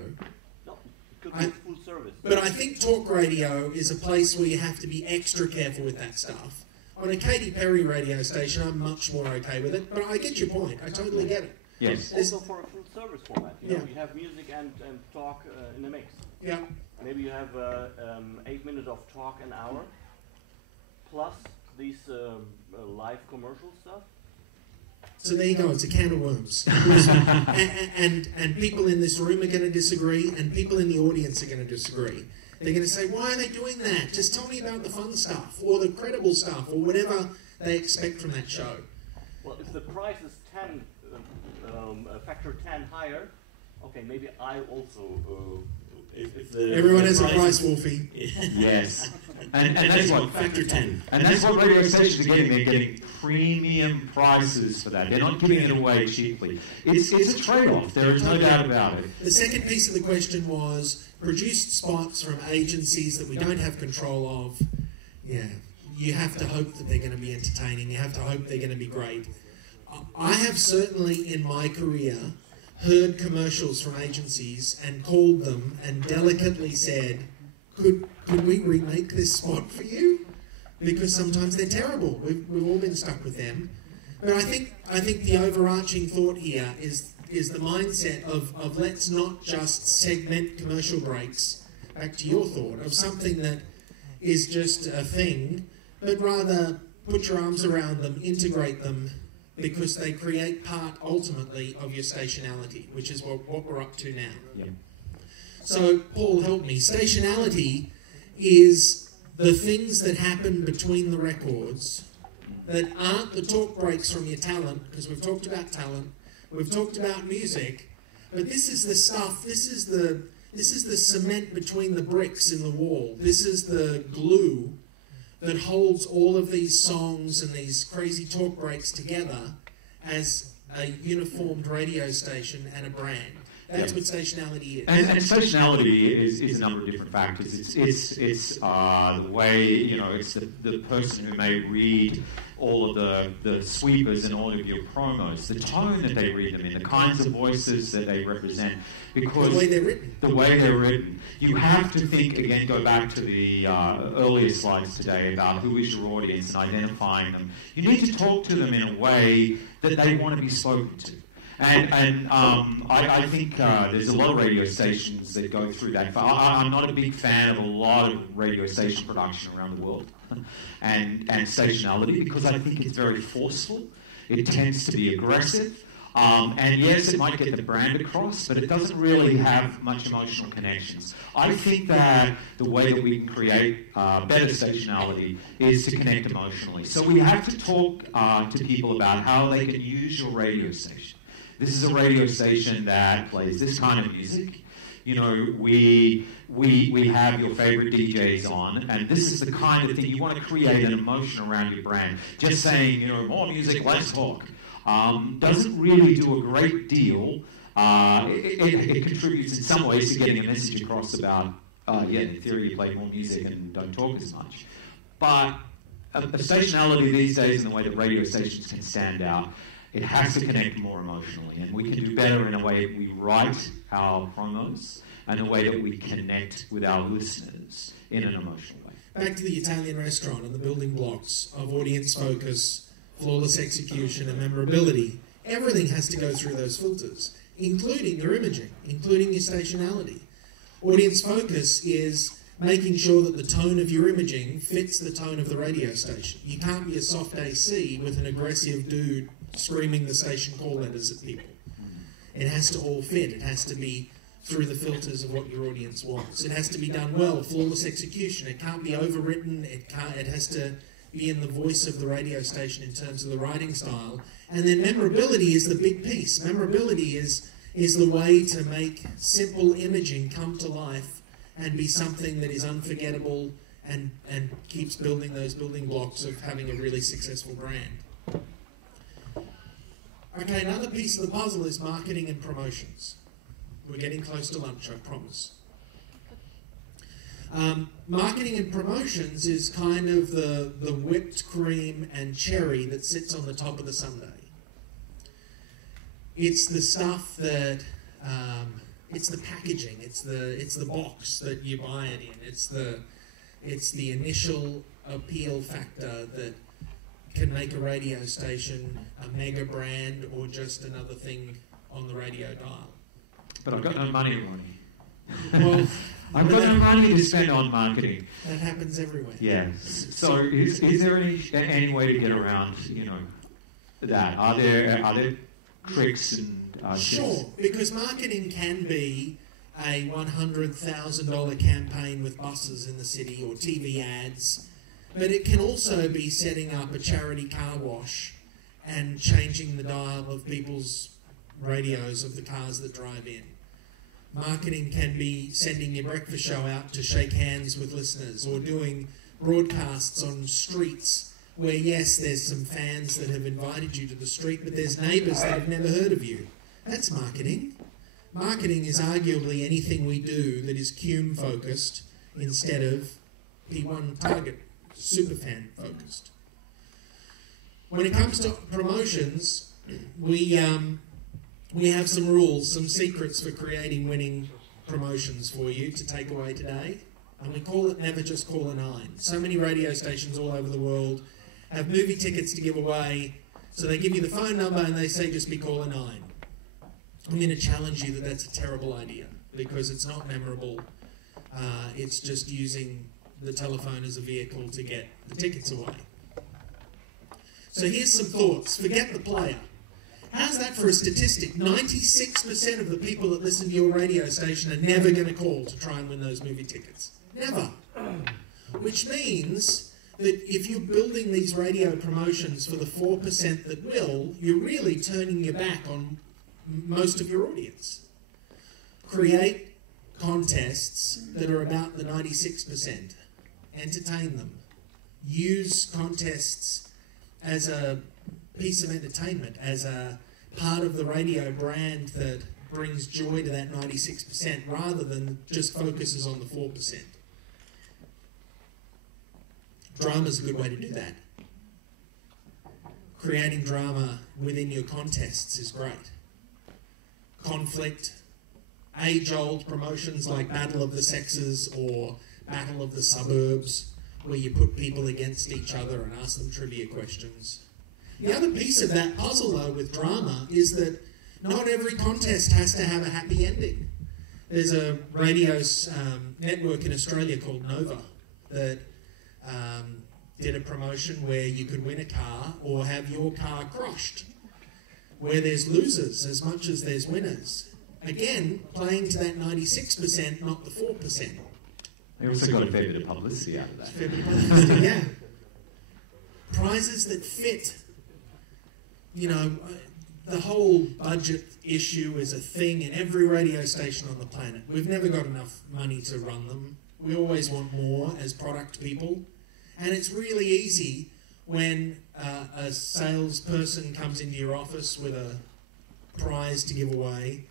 No, it could be full service. But I think talk radio is a place where you have to be extra careful with that stuff. On a Katy Perry radio station, I'm much more okay with it, but I get your point. I totally get it. Yes. Also for a full service format. You know, you have music and talk in the mix. Yeah. Maybe you have 8 minutes of talk an hour, plus these live commercial stuff. So there you go, it's a can of worms. and people in this room are going to disagree, and people in the audience are going to disagree. They're going to say, why are they doing that? Just tell me about the fun stuff, or the credible stuff, or whatever they expect from that show. Well, if the price is a factor 10 higher, okay, maybe I also... Everyone has a price, Wolfie. Yes. And that's what factor 10. And that's what radio stations are getting. They're getting premium prices for that. They're not giving it away cheaply. It's a trade-off. There is no doubt about it. The second piece of the question was produced spots from agencies that we don't have control of. Yeah. You have to hope that they're going to be entertaining. You have to hope they're going to be great. I have certainly in my career heard commercials from agencies and called them and delicately said, could we remake this spot for you? Because sometimes they're terrible. We've all been stuck with them. But I think the overarching thought here is the mindset of let's not just segment commercial breaks, back to your thought, of something that is just a thing, but rather put your arms around them, integrate them, because they create part, ultimately, of your stationality, which is what we're up to now. Yeah. So, Paul, help me. Stationality is the things that happen between the records that aren't the talk breaks from your talent, because we've talked about talent, we've talked about music, but this is the stuff, this is the cement between the bricks in the wall. This is the glue that holds all of these songs and these crazy talk breaks together as a uniformed radio station and a brand. That's what stationality is. And stationality is a number of different factors. It's the way, you know, it's the person who may read all of the sweepers and all of your promos, the tone that they read them in, the kinds of voices that they represent, because the way they're written. The way they're written. You have to think, again, go back to the earlier slides today about who is your audience and identifying them. You need to talk to them in a way that they want to be spoken to. And I think there's a lot of radio stations that go through that. I'm not a big fan of a lot of radio station production around the world and stationality, because I think it's very forceful. It tends to be aggressive. And yes, it might get the brand across, but it doesn't really have much emotional connections. I think that the way that we can create better stationality is to connect emotionally. So we have to talk to people about how they can use your radio station. this is a radio station that plays this kind of music. You know, we have your favorite DJs on, and this is the kind of thing you want to create an emotion around your brand. Just saying, you know, more music, less talk, doesn't really do a great deal. It contributes in some ways to getting a message across about, yeah, in theory you play more music and don't talk as much. But a stationality these days and the way that radio stations can stand out, it has to connect more emotionally, and we can do better in a way we write our promos and the way that we connect with our listeners in an emotional way. Back to the Italian restaurant and the building blocks of audience focus, flawless execution, and memorability. Everything has to go through those filters, including your imaging, including your stationality. Audience focus is making sure that the tone of your imaging fits the tone of the radio station. You can't be a soft AC with an aggressive dude screaming the station call letters at people. It has to all fit. It has to be through the filters of what your audience wants. It has to be done well, flawless execution. It can't be overwritten. It has to be in the voice of the radio station in terms of the writing style. And then memorability is the big piece. Memorability is the way to make simple imaging come to life and be something that is unforgettable and keeps building those building blocks of having a really successful brand. Okay, another piece of the puzzle is marketing and promotions. We're getting close to lunch, I promise. Marketing and promotions is kind of the whipped cream and cherry that sits on the top of the sundae. It's the stuff that, it's the packaging, it's the box that you buy it in, it's the initial appeal factor that can make a radio station a mega brand or just another thing on the radio dial. But I've got no money, Ronnie. Well, I've got no money to spend on marketing. That happens everywhere. Yes. So is there any way to get around, you know, that? Are there tricks and Sure, because marketing can be a $100,000 campaign with buses in the city or TV ads, but it can also be setting up a charity car wash and changing the dial of people's radios of the cars that drive in. Marketing can be sending your breakfast show out to shake hands with listeners, or doing broadcasts on streets where, yes, there's some fans that have invited you to the street, but there's neighbours that have never heard of you. That's marketing. Marketing is arguably anything we do that is Cume focused instead of P1 target, superfan focused. When it comes to promotions, we have some rules, some secrets for creating winning promotions for you to take away today. And we call it never just call a 9. So many radio stations all over the world have movie tickets to give away, so they give you the phone number and they say just be call a 9. I'm going to challenge you that that's a terrible idea, because it's not memorable. It's just using the telephone as a vehicle to get the tickets away. So here's some thoughts. Forget the player. How's that for a statistic? 96% of the people that listen to your radio station are never going to call to try and win those movie tickets. Never. Which means that if you're building these radio promotions for the 4% that will, you're really turning your back on most of your audience. Create contests that are about the 96%. Entertain them. Use contests as a piece of entertainment, as a part of the radio brand that brings joy to that 96%, rather than just focuses on the 4%. Drama's a good way to do that. Creating drama within your contests is great. Conflict, age-old promotions like Battle of the Sexes or Battle of the Suburbs, where you put people against each other and ask them trivia questions. The other piece of that puzzle, though, with drama is that not every contest has to have a happy ending. There's a radio network in Australia called Nova that did a promotion where you could win a car or have your car crushed, where there's losers as much as there's winners. Again, playing to that 96%, not the 4%. They also got a fair bit of publicity out of that. Fair bit of publicity, yeah. Prizes that fit. You know, the whole budget issue is a thing in every radio station on the planet. We've never got enough money to run them. We always want more as product people. And it's really easy when a salesperson comes into your office with a prize to give away.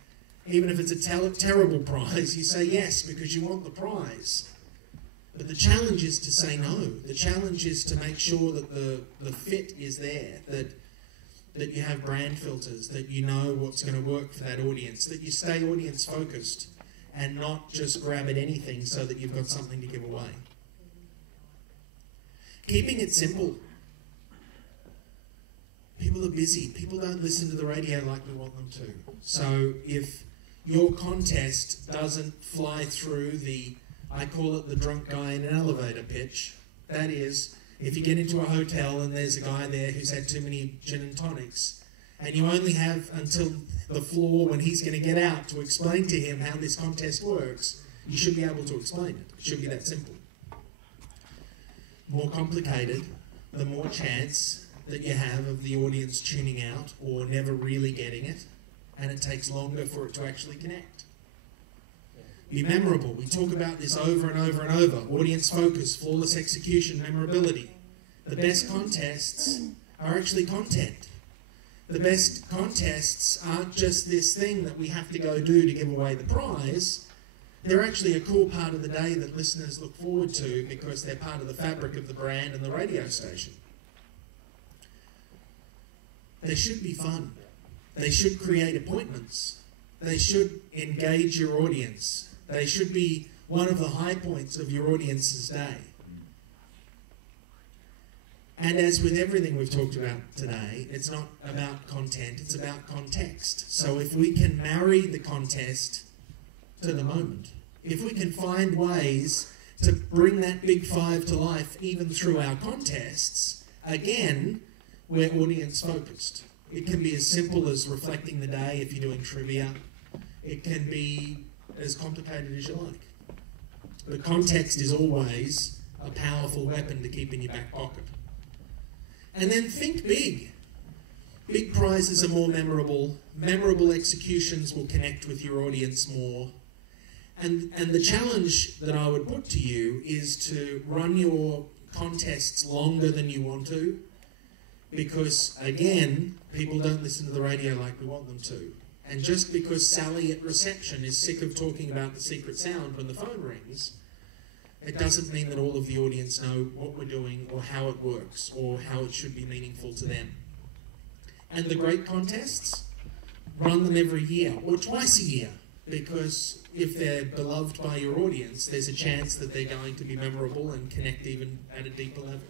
Even if it's a terrible prize, you say yes because you want the prize. But the challenge is to say no. The challenge is to make sure that the fit is there, that you have brand filters, that you know what's going to work for that audience, that you stay audience focused and not just grab at anything so that you've got something to give away. Keeping it simple. People are busy. People don't listen to the radio like we want them to. So if your contest doesn't fly through I call it the drunk guy in an elevator pitch. That is, if you get into a hotel and there's a guy there who's had too many gin and tonics, and you only have until the floor when he's going to get out to explain to him how this contest works, you should be able to explain it. It should be that simple. More complicated, the more chance that you have of the audience tuning out or never really getting it, and it takes longer for it to actually connect. Be memorable. We talk about this over and over and over. Audience focus, flawless execution, memorability. The best contests are actually content. The best contests aren't just this thing that we have to go do to give away the prize. They're actually a cool part of the day that listeners look forward to because they're part of the fabric of the brand and the radio station. They should be fun. They should create appointments. They should engage your audience. They should be one of the high points of your audience's day. And as with everything we've talked about today, it's not about content, it's about context. So if we can marry the contest to the moment, if we can find ways to bring that big five to life even through our contests, again, we're audience focused. It can be as simple as reflecting the day if you're doing trivia. It can be as complicated as you like. But context is always a powerful weapon to keep in your back pocket. And then think big. Big prizes are more memorable. Memorable executions will connect with your audience more. And the challenge that I would put to you is to run your contests longer than you want to, because, again, people don't listen to the radio like we want them to. And just because Sally at reception is sick of talking about the secret sound when the phone rings, it doesn't mean that all of the audience know what we're doing or how it works or how it should be meaningful to them. And the great contests, run them every year or twice a year, because if they're beloved by your audience, there's a chance that they're going to be memorable and connect even at a deeper level.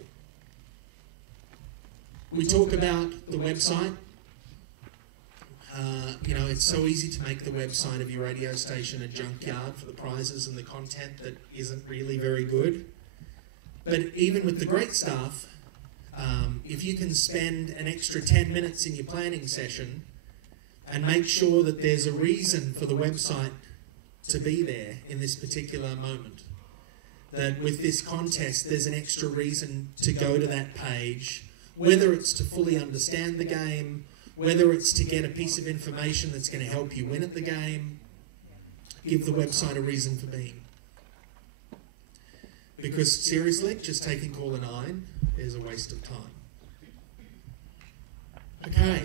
We talk about the website. It's so easy to make the website of your radio station a junkyard for the prizes and the content that isn't really very good. But even with the great stuff, if you can spend an extra 10 minutes in your planning session and make sure that there's a reason for the website to be there in this particular moment, that with this contest there's an extra reason to go to that page, whether it's to fully understand the game, whether it's to get a piece of information that's going to help you win at the game, give the website a reason for being. Because seriously, just taking caller 9 is a waste of time. Okay,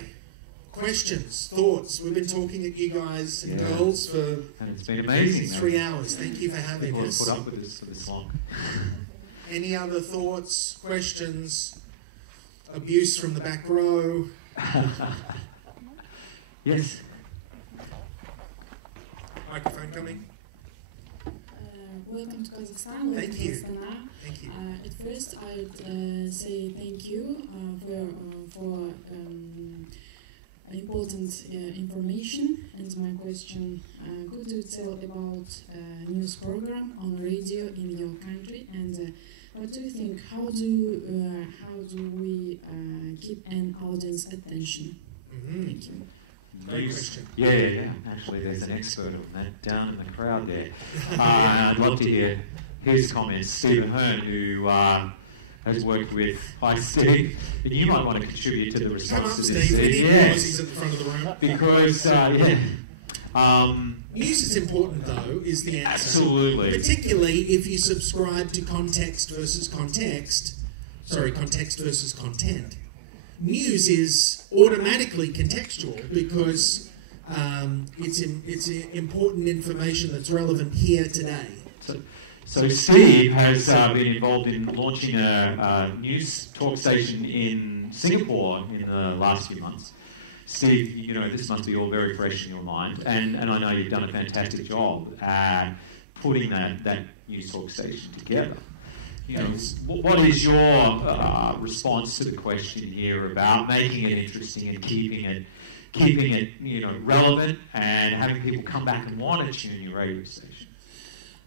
questions, thoughts? We've been talking at you guys and girls for and it's been amazing. 3 hours. Thank you for having us. Put up with this for this long. Any other thoughts, questions, abuse from the back row? Yes. Microphone coming. Welcome to Kazakhstan. Thank you. Astana. Thank you. At first, I'd say thank you for important information. And my question: could you tell about news program on radio in your country? And what do you think? How do we keep an audience attention? Mm-hmm. Thank you. Great question. Yeah. Actually, there's an expert on that down in the crowd there. I'd love to hear his comments. Stephen Hearn, who has worked with. Hi, Steve. And you might want to contribute to the response to this. Steve. Yes. He's at the front of the room. Because, news is important, though, is the answer. Absolutely. Particularly if you subscribe to context versus content. News is automatically contextual because it's important information that's relevant here today. So Steve has been involved in launching a news talk station in Singapore in the last few months. Steve, you know, this must be all very fresh in your mind, and I know you've done a fantastic job at putting that news talk station together. You know, what is your response to the question here about making it interesting and keeping it relevant and having people come back and want to tune your radio station?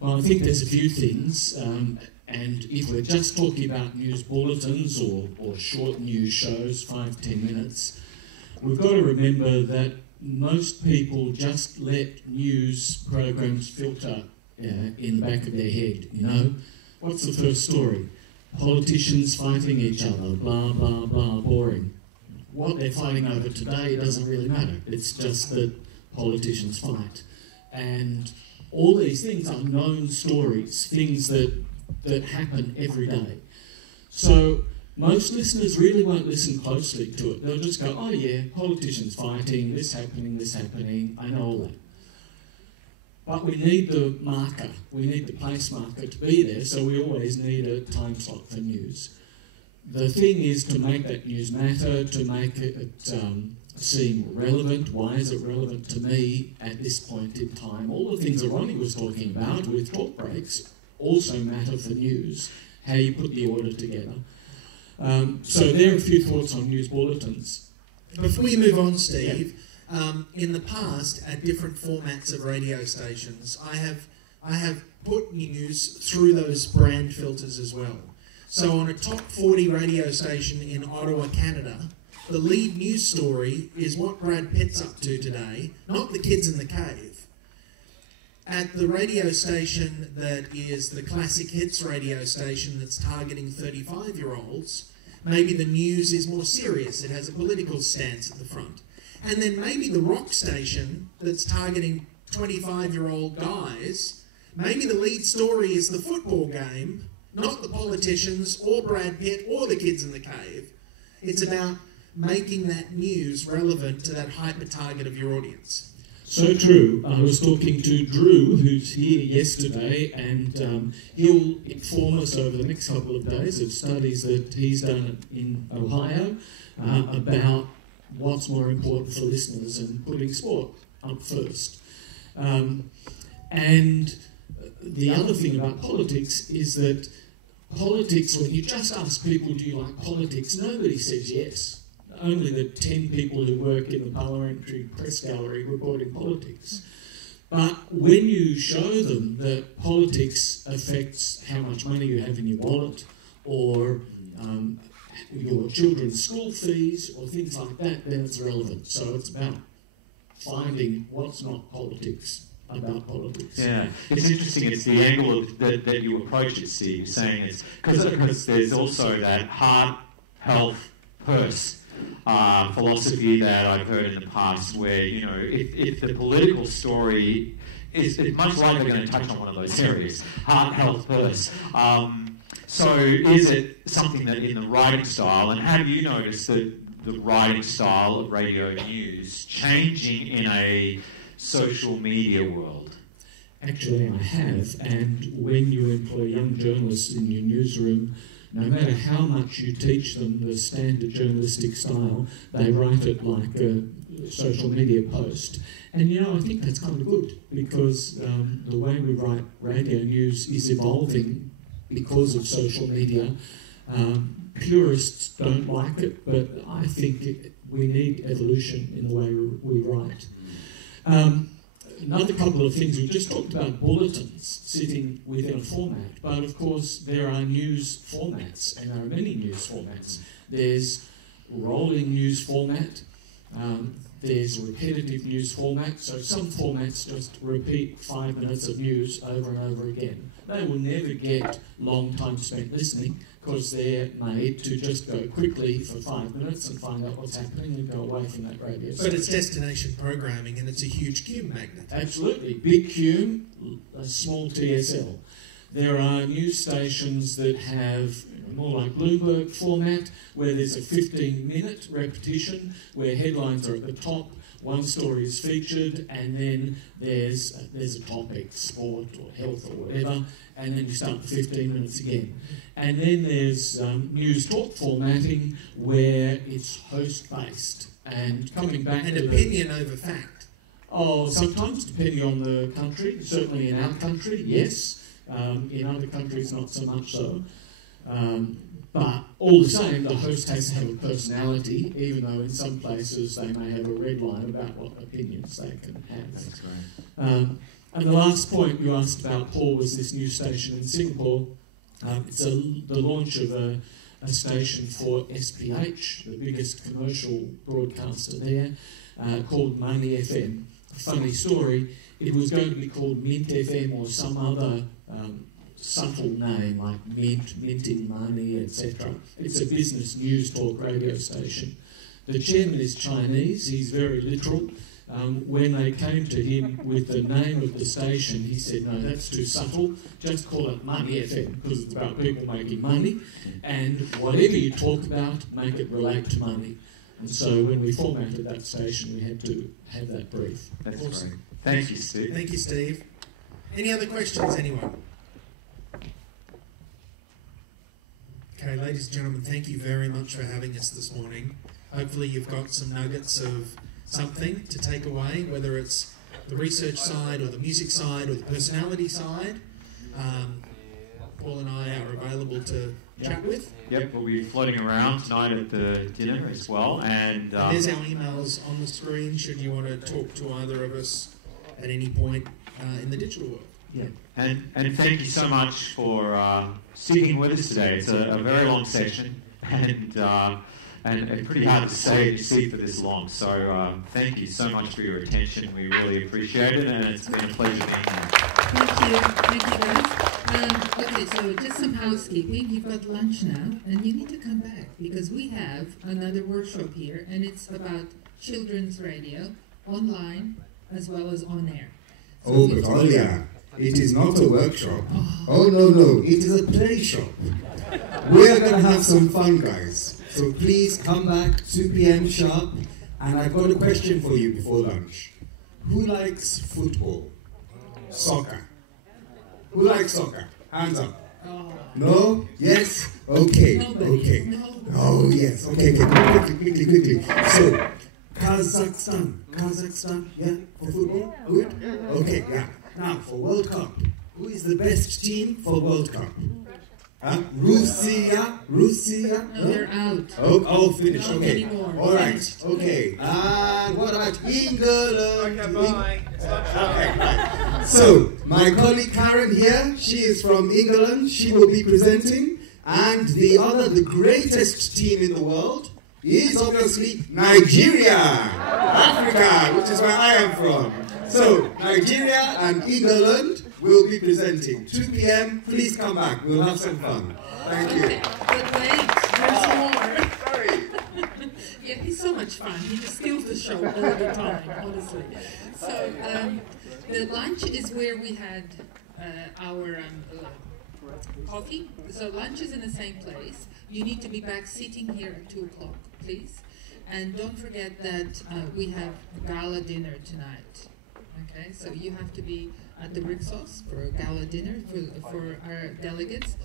Well, I think there's a few things, and if we're just talking about news bulletins or short news shows, 5-10 minutes, we've got to remember that most people just let news programs filter in the back of their head. You know, what's the first story? Politicians fighting each other, blah, blah, blah, boring. What they're fighting over today doesn't really matter. It's just that politicians fight. And all these things are known stories, things that happen every day. So most listeners really won't listen closely to it. They'll just go, oh yeah, politicians fighting, this happening, I know all that. But we need the marker, we need the place marker to be there, so we always need a time slot for news. The thing is to make that news matter, to make it seem relevant. Why is it relevant to me at this point in time? All the things that Ronnie was talking about with talk breaks also matter for news, how you put the order together. So there are a few thoughts on news bulletins. Before you move on, Steve, in the past, at different formats of radio stations, I have put news through those brand filters as well. So on a top 40 radio station in Ottawa, Canada, the lead news story is what Brad Pitt's up to today, not the kids in the cave. At the radio station that is the classic hits radio station that's targeting 35-year-olds, maybe the news is more serious. It has a political stance at the front. And then maybe the rock station that's targeting 25-year-old guys, maybe the lead story is the football game, not the politicians or Brad Pitt or the kids in the cave. It's about making that news relevant to that hyper-target of your audience. So true. I was talking to Drew, who's here yesterday, and he'll inform us over the next couple of days of studies that he's done in Ohio about what's more important for listeners and putting sport up first. And the other thing about politics is that politics, when you just ask people, do you like politics, nobody says yes. Only the 10 people who work in the parliamentary press gallery reporting politics. But when you show them that politics affects how much money you have in your wallet, or your children's school fees, or things like that, then it's relevant. So it's about finding what's not politics about politics. Yeah, it's interesting. It's the angle that you approach it, Steve. You're saying it's because there's also that heart, health, purse philosophy that I've heard in the past, where if the political story is much likely going to touch on one of those areas, heart, health, purse. So is it something that in the writing style, and have you noticed that the writing style of radio news changing in a social media world? Actually, I have, and when you employ young journalists in your newsroom, no matter how much you teach them the standard journalistic style, they write it like a social media post. And I think that's kind of good, because the way we write radio news is evolving because of social media. Purists don't like it, but I think we need evolution in the way we write. Another couple of things, we just talked about bulletins sitting within a format, but of course there are news formats, and there are many news formats. There's rolling news format, There's repetitive news format, so some formats just repeat 5 minutes of news over and over again. They will never get long time spent listening because they're made to just go quickly for 5 minutes and find out what's happening and go away from that radio station. But it's destination programming and it's a huge Q magnet. Absolutely. Big Q, a small TSL. There are news stations that have more like Bloomberg format, where there's a 15-minute repetition, where headlines are at the top, one story is featured, and then there's a topic, sport or health or whatever, and then you start the 15 minutes again. And then there's news talk formatting, where it's host-based. And coming back and to opinion over fact. Oh, sometimes, depending on the country. Certainly in our country, yes. In other countries, not so much so. But all the same, the host has to have a personality, even though in some places they may have a red line about what opinions they can have. That's great. And the last point you asked about, Paul, was this new station in Singapore. It's the launch of a station for SPH, the biggest commercial broadcaster there, called Money FM. A funny story, it was going to be called Mint FM or some other subtle name like Mint, minting money, etc. It's a business news talk radio station. The chairman is Chinese, he's very literal. When they came to him with the name of the station, he said, no, that's too subtle, just call it Money FM, because it's about people making money, and whatever you talk about, make it relate to money. And so when we formatted that station, we had to have that brief. That's awesome. great. Thank you, Steve. Thank you, Steve. Any other questions, anyone? Okay, ladies and gentlemen, thank you very much for having us this morning. Hopefully you've got some nuggets of something to take away, whether it's the research side or the music side or the personality side. Paul and I are available to chat with. Yep, we'll be floating around tonight at the dinner as well. And there's our emails on the screen should you want to talk to either of us at any point in the digital world. Yeah. And thank you so much for sticking with us today. It's a very long session and pretty hard to stay in your seat for this long. So thank you so much for your attention. We really appreciate it, and it's been a pleasure being here. Thank you guys. Okay, so just some housekeeping. You've got lunch now, and you need to come back because we have another workshop here, and it's about children's radio, online, as well as on air. So oh, but Olya, it is not a workshop. Oh, no, it is a play shop. We're going to have some fun, guys. So please come back, 2 p.m. sharp. And I've got a question for you before lunch. Who likes football? Soccer. Who likes soccer? Hands up. No? Yes? Okay. Okay. Oh, yes. Okay. Quickly. So, Kazakhstan, yeah, for football? Good? Okay, yeah. Now, for World Cup, who is the best team for World Cup? Russia? No, they're out. Oh, finish. Okay. Anymore. All right. Okay. And what about England? Okay, bye. Okay, right. So, my colleague Karen here, she is from England. She will be presenting. And the greatest team in the world is obviously Nigeria, Africa, which is where I am from. So, Nigeria and England will be presenting. 2 p.m. Please come back. We'll have some fun. Thank you. But wait, there's more. Sorry. Yeah, he's so much fun. He just steals the show all the time, honestly. So, the lunch is where we had our coffee. So, lunch is in the same place. You need to be back sitting here at 2 o'clock, please. And don't forget that we have a gala dinner tonight. Okay, so you have to be at the Rixos for a gala dinner for our delegates.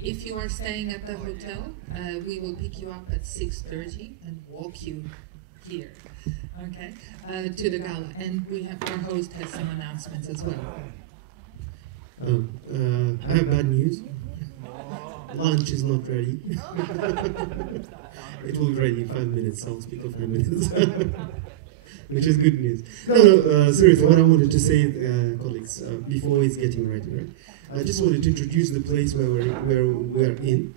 If you are staying at the hotel, we will pick you up at 6:30 and walk you here, okay, to the gala. And our host has some announcements as well. I have bad news. Lunch is not ready. It will be ready in 5 minutes. I'll speak of 5 minutes. Which is good news. No, seriously, what I wanted to say, colleagues, before it's getting ready, right? I just wanted to introduce the place where we're in.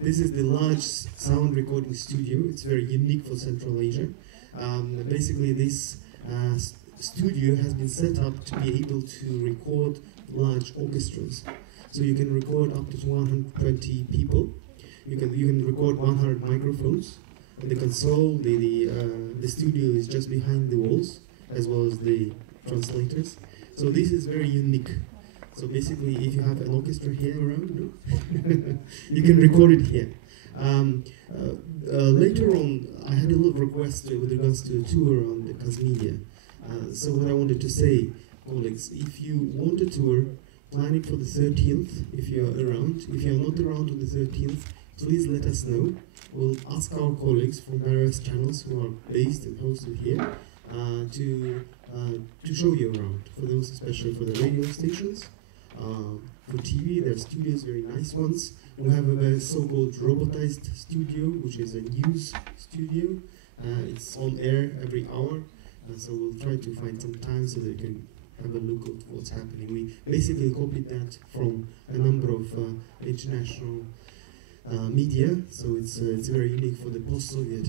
This is the large sound recording studio. It's very unique for Central Asia. Basically, this studio has been set up to be able to record large orchestras. So you can record up to 120 people. You can record 100 microphones. And the console, the studio is just behind the walls, as well as the translators. So this is very unique. So basically, if you have an orchestra here around, no? You can record it here. Later on, I had a lot of requests with regards to a tour on the Casmedia. So what I wanted to say, colleagues, if you want a tour, plan it for the 13th, if you're around. If you're not around on the 13th, please let us know. We'll ask our colleagues from various channels who are based and hosted here to show you around. For those, especially for the radio stations. For TV, there are studios, very nice ones. We have a so-called robotized studio, which is a news studio. It's on air every hour, so we'll try to find some time so that you can have a look at what's happening. We basically copied that from a number of international media, so it's very unique for the post-Soviet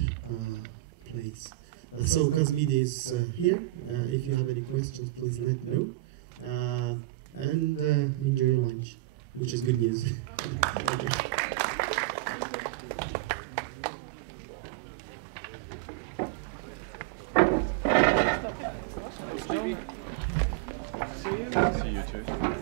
place. So Casmedia is here. If you have any questions, please let me know. And enjoy your lunch, which is good news. See you too.